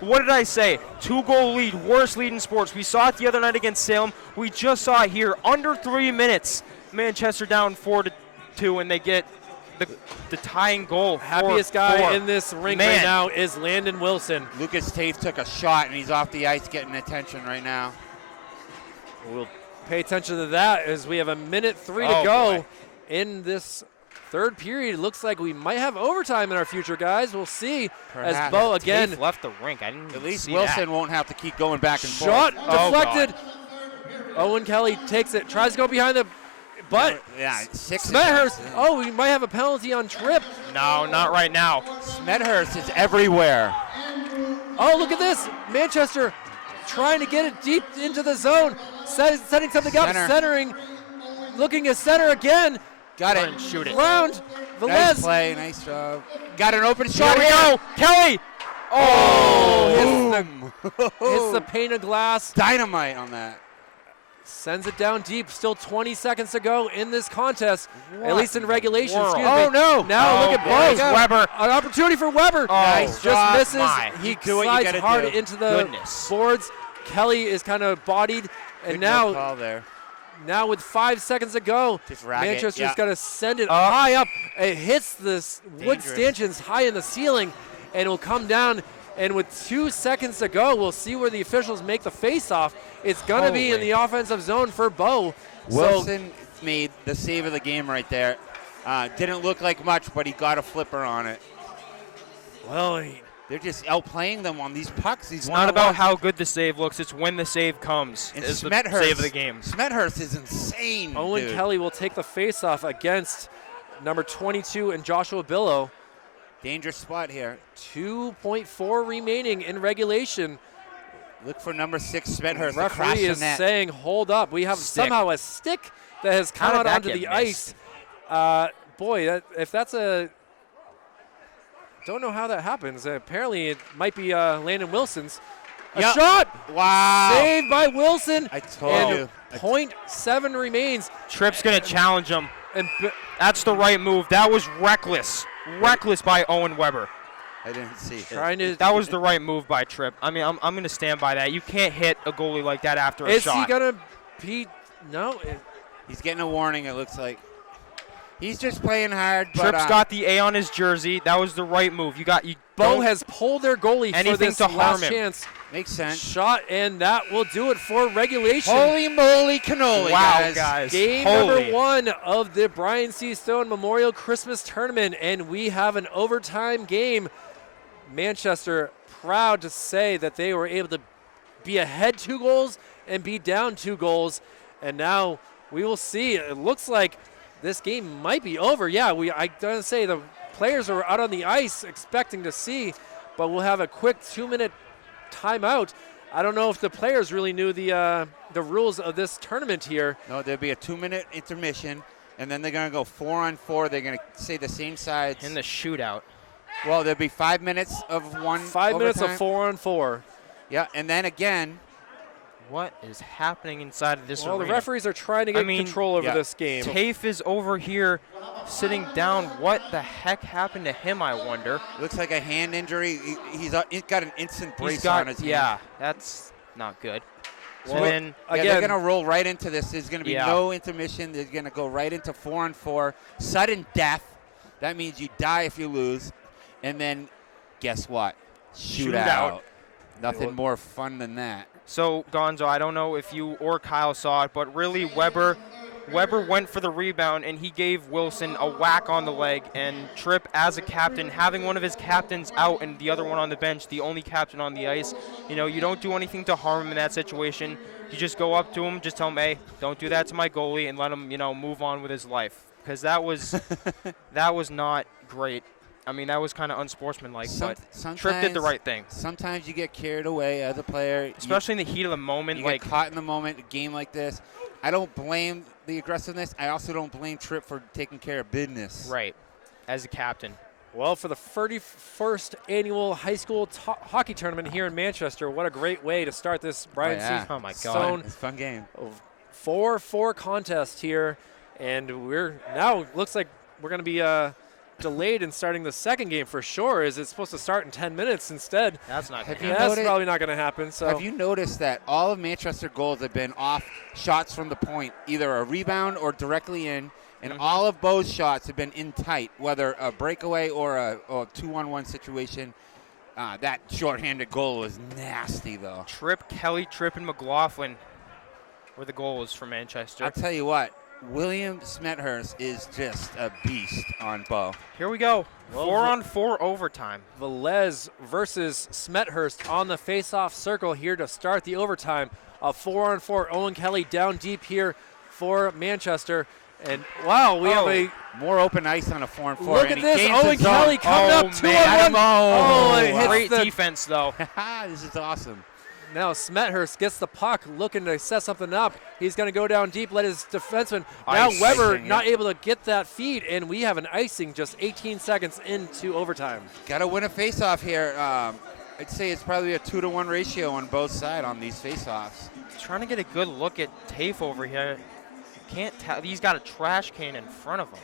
What did I say? 2-goal lead, worst lead in sports. We saw it the other night against Salem. We just saw it here. Under 3 minutes, Manchester down 4-2, and they get the tying goal. Happiest guy 4-4. in this ring Man. right now is Landon Wilson. Lucas Tafe took a shot, and he's off the ice getting attention right now. We'll pay attention to that as we have 1:03 to Oh, go boy. in this third period. It looks like we might have overtime in our future, guys. We'll see as Perhaps. Bo again. Tafe left the rink. I didn't At least see Wilson that. won't have to keep going back and Shot forth. Oh, deflected. Owen Kelly takes it, tries to go behind the butt. Yeah, 6 Smethurst. Oh, we might have a penalty on Tripp. No, not right now. Smethurst is everywhere. Oh, look at this. Manchester trying to get it deep into the zone, setting something up, Center. centering, looking at center again. Got Go it. and shoot it. Round. Nice Velez. play, nice job. Got an open Here shot we here. go. Kelly. Oh, hits Boom. the pane of glass. Dynamite on that. Sends it down deep. Still 20 seconds to go in this contest, at What least in regulation. world? Excuse Oh, me. no. Now Oh, look at there you Bo. go. Weber. An opportunity for Weber. Oh, Nice Just job. misses. My. He You do what you slides gotta hard do. into the Goodness. boards. Kelly is kind of bodied, and Good now call there. with 5 seconds to go, Just rag it, Manchester's yeah. going to send it Up. high up. It hits this wood Dangerous. stanchions high in the ceiling, and it will come down. And with 2 seconds to go, we'll see where the officials make the face-off. It's going to be in Holy. the offensive zone for Bo. Wilson made the save of the game right there. Didn't look like much, but he got a flipper on it. Well, They're just outplaying them on these pucks. It's not about how good the save looks. It's when the save comes. And Is the Smethurst, save of the game. Smethurst is insane. Owen dude. Kelly will take the face-off against number 22 and Joshua Billow. Dangerous spot here. 2.4 remaining in regulation. Look for number 6, Smethurst. to crash Referee the is net. saying, hold up. We have Stick. somehow a stick that has How come did out that onto get the missed? ice. Boy, if that's a... Don't know how that happens. Apparently, it might be Landon Wilson's. A Yep. shot! Wow. Saved by Wilson. I told and you. 0.7 remains. Tripp's going to challenge him. And That's the right move. That was reckless. Reckless by Owen Weber. I didn't see it. trying to... That was the right move by Tripp. I mean, I'm going to stand by that. You can't hit a goalie like that after a Is shot. he going to be... No. He's getting a warning, it looks like. He's just playing hard. But, Tripp's got the A on his jersey. That was the right move. You Bo don't- has pulled their goalie for anything this to harm last him. chance. Makes sense. Shot, and that will do it for regulation. Holy moly cannoli, Wow, guys. Game Holy. number 1 of the Brian C. Stone Memorial Christmas Tournament, and we have an overtime game. Manchester proud to say that they were able to be ahead 2 goals and be down 2 goals, and now we will see. It looks like this game might be over. Yeah, I don't say the players are out on the ice expecting to see, but we'll have a quick 2-minute timeout. I don't know if the players really knew the rules of this tournament here. No, there'll be a 2-minute intermission, and then they're going to go 4-on-4. They're going to say the same sides. in the shootout. Well, there'll be 5 minutes of one 5 minutes of overtime. 4-on-4. Yeah, and then again, What is happening inside of this Well, the arena? referees are trying to get control over yeah. this game. Tafe is over here sitting down. What the heck happened to him, I wonder? looks like a hand injury. He's got an instant brace He's got, on his hand. yeah, that's not good. And then they're again, going to roll right into this. There's going to be Yeah. no intermission. They're going to go right into 4-on-4. Sudden death. That means you die if you lose. And then, guess what? Shootout. Nothing more fun than that. So, Gonzo, I don't know if you or Kyle saw it, but really Weber went for the rebound, and he gave Wilson a whack on the leg. And Tripp, as a captain, having one of his captains out and the other one on the bench, the only captain on the ice, you don't do anything to harm him in that situation. You just go up to him, just tell him, hey, don't do that to my goalie, and let him, move on with his life. Because that was not great. I mean, that was kind of unsportsmanlike, but Tripp did the right thing. Sometimes you get carried away as a player. Especially in the heat of the moment. You get caught in the moment, a game like this. I don't blame the aggressiveness. I also don't blame Tripp for taking care of business. Right, as a captain. well, for the 31st annual high school hockey tournament here in Manchester, what a great way to start this Bryan C. Oh, my God. Stone It's a fun game. 4-4 contest here. And we're now, looks like we're going to be delayed in starting the second game for sure. Is it supposed to start in 10 minutes instead? That's not going to you Yeah, happen. that's noticed- probably not going to happen. So Have you noticed that all of Manchester goals have been off shots from the point, either a rebound or directly in, and all of Bo's shots have been in tight, whether a breakaway or a 2-on-1 situation. That shorthanded goal was nasty, though. Tripp, Kelly, Tripp, and McLaughlin were the goals for Manchester. I'll tell you what, William Smethurst is just a beast on Bo. Here we go. Well, 4-on-4 overtime. Velez versus Smethurst on the face-off circle here to start the overtime. A 4-on-4. Owen Kelly down deep here for Manchester. And wow, we have a More open ice on a 4-on-4. look and at he this. gains Owen the zone. Kelly coming Oh, up man. 2-on-1. Oh, it hits Great the defense, though. This is awesome. Now Smethurst gets the puck, looking to set something up. He's going to go down deep, let his defenseman. Now Ice. Weber Icing, not able to get that feed, and we have an icing just 18 seconds into overtime. Got to win a face-off here. I'd say it's probably a 2-to-1 ratio on both sides on these face-offs. Trying to get a good look at Tafe over here. Can't tell. He's got a trash can in front of him.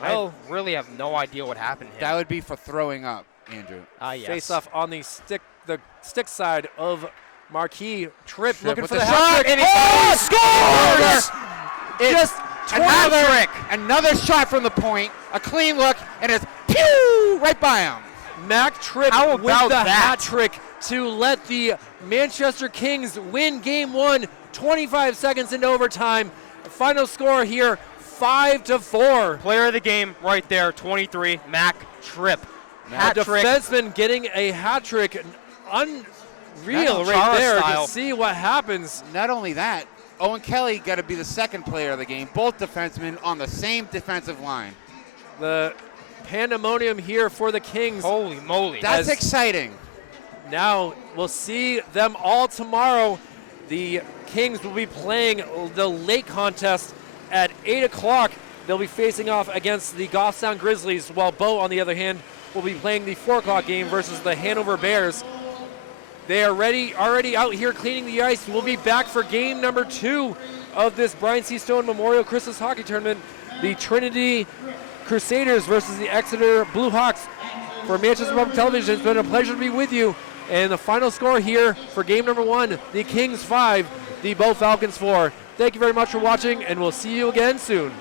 Well, I really have no idea what happened here. That would be for throwing up, Andrew. Yes. face off on the stick side of Marquis. Tripp looking with for the the hat shot, trick. and he scores! It's Just another shot from the point, a clean look, and it's pew right by him. Mac Tripp How with about the that? hat trick to let the Manchester Kings win game one, 25 seconds into overtime. Final score here, 5-4. Player of the game right there, 23, Mac Tripp. Hat A trick. defenseman getting a hat trick. Unreal That's right Chara there style. to see what happens. Not only that, Owen Kelly got to be the second player of the game. Both defensemen on the same defensive line. The pandemonium here for the Kings. Holy moly. That's As- exciting. Now we'll see them all tomorrow. The Kings will be playing the late contest at 8 o'clock. They'll be facing off against the Goffstown Grizzlies, while Bo, on the other hand, will be playing the 4 o'clock game versus the Hanover Bears. They are already out here cleaning the ice. We'll be back for game number 2 of this Bryan C. Stone Memorial Christmas Hockey Tournament. The Trinity Crusaders versus the Exeter Blue Hawks. For Manchester Public Television, it's been a pleasure to be with you. And the final score here for game number 1, the Kings 5, the Bo Falcons 4. Thank you very much for watching, and we'll see you again soon.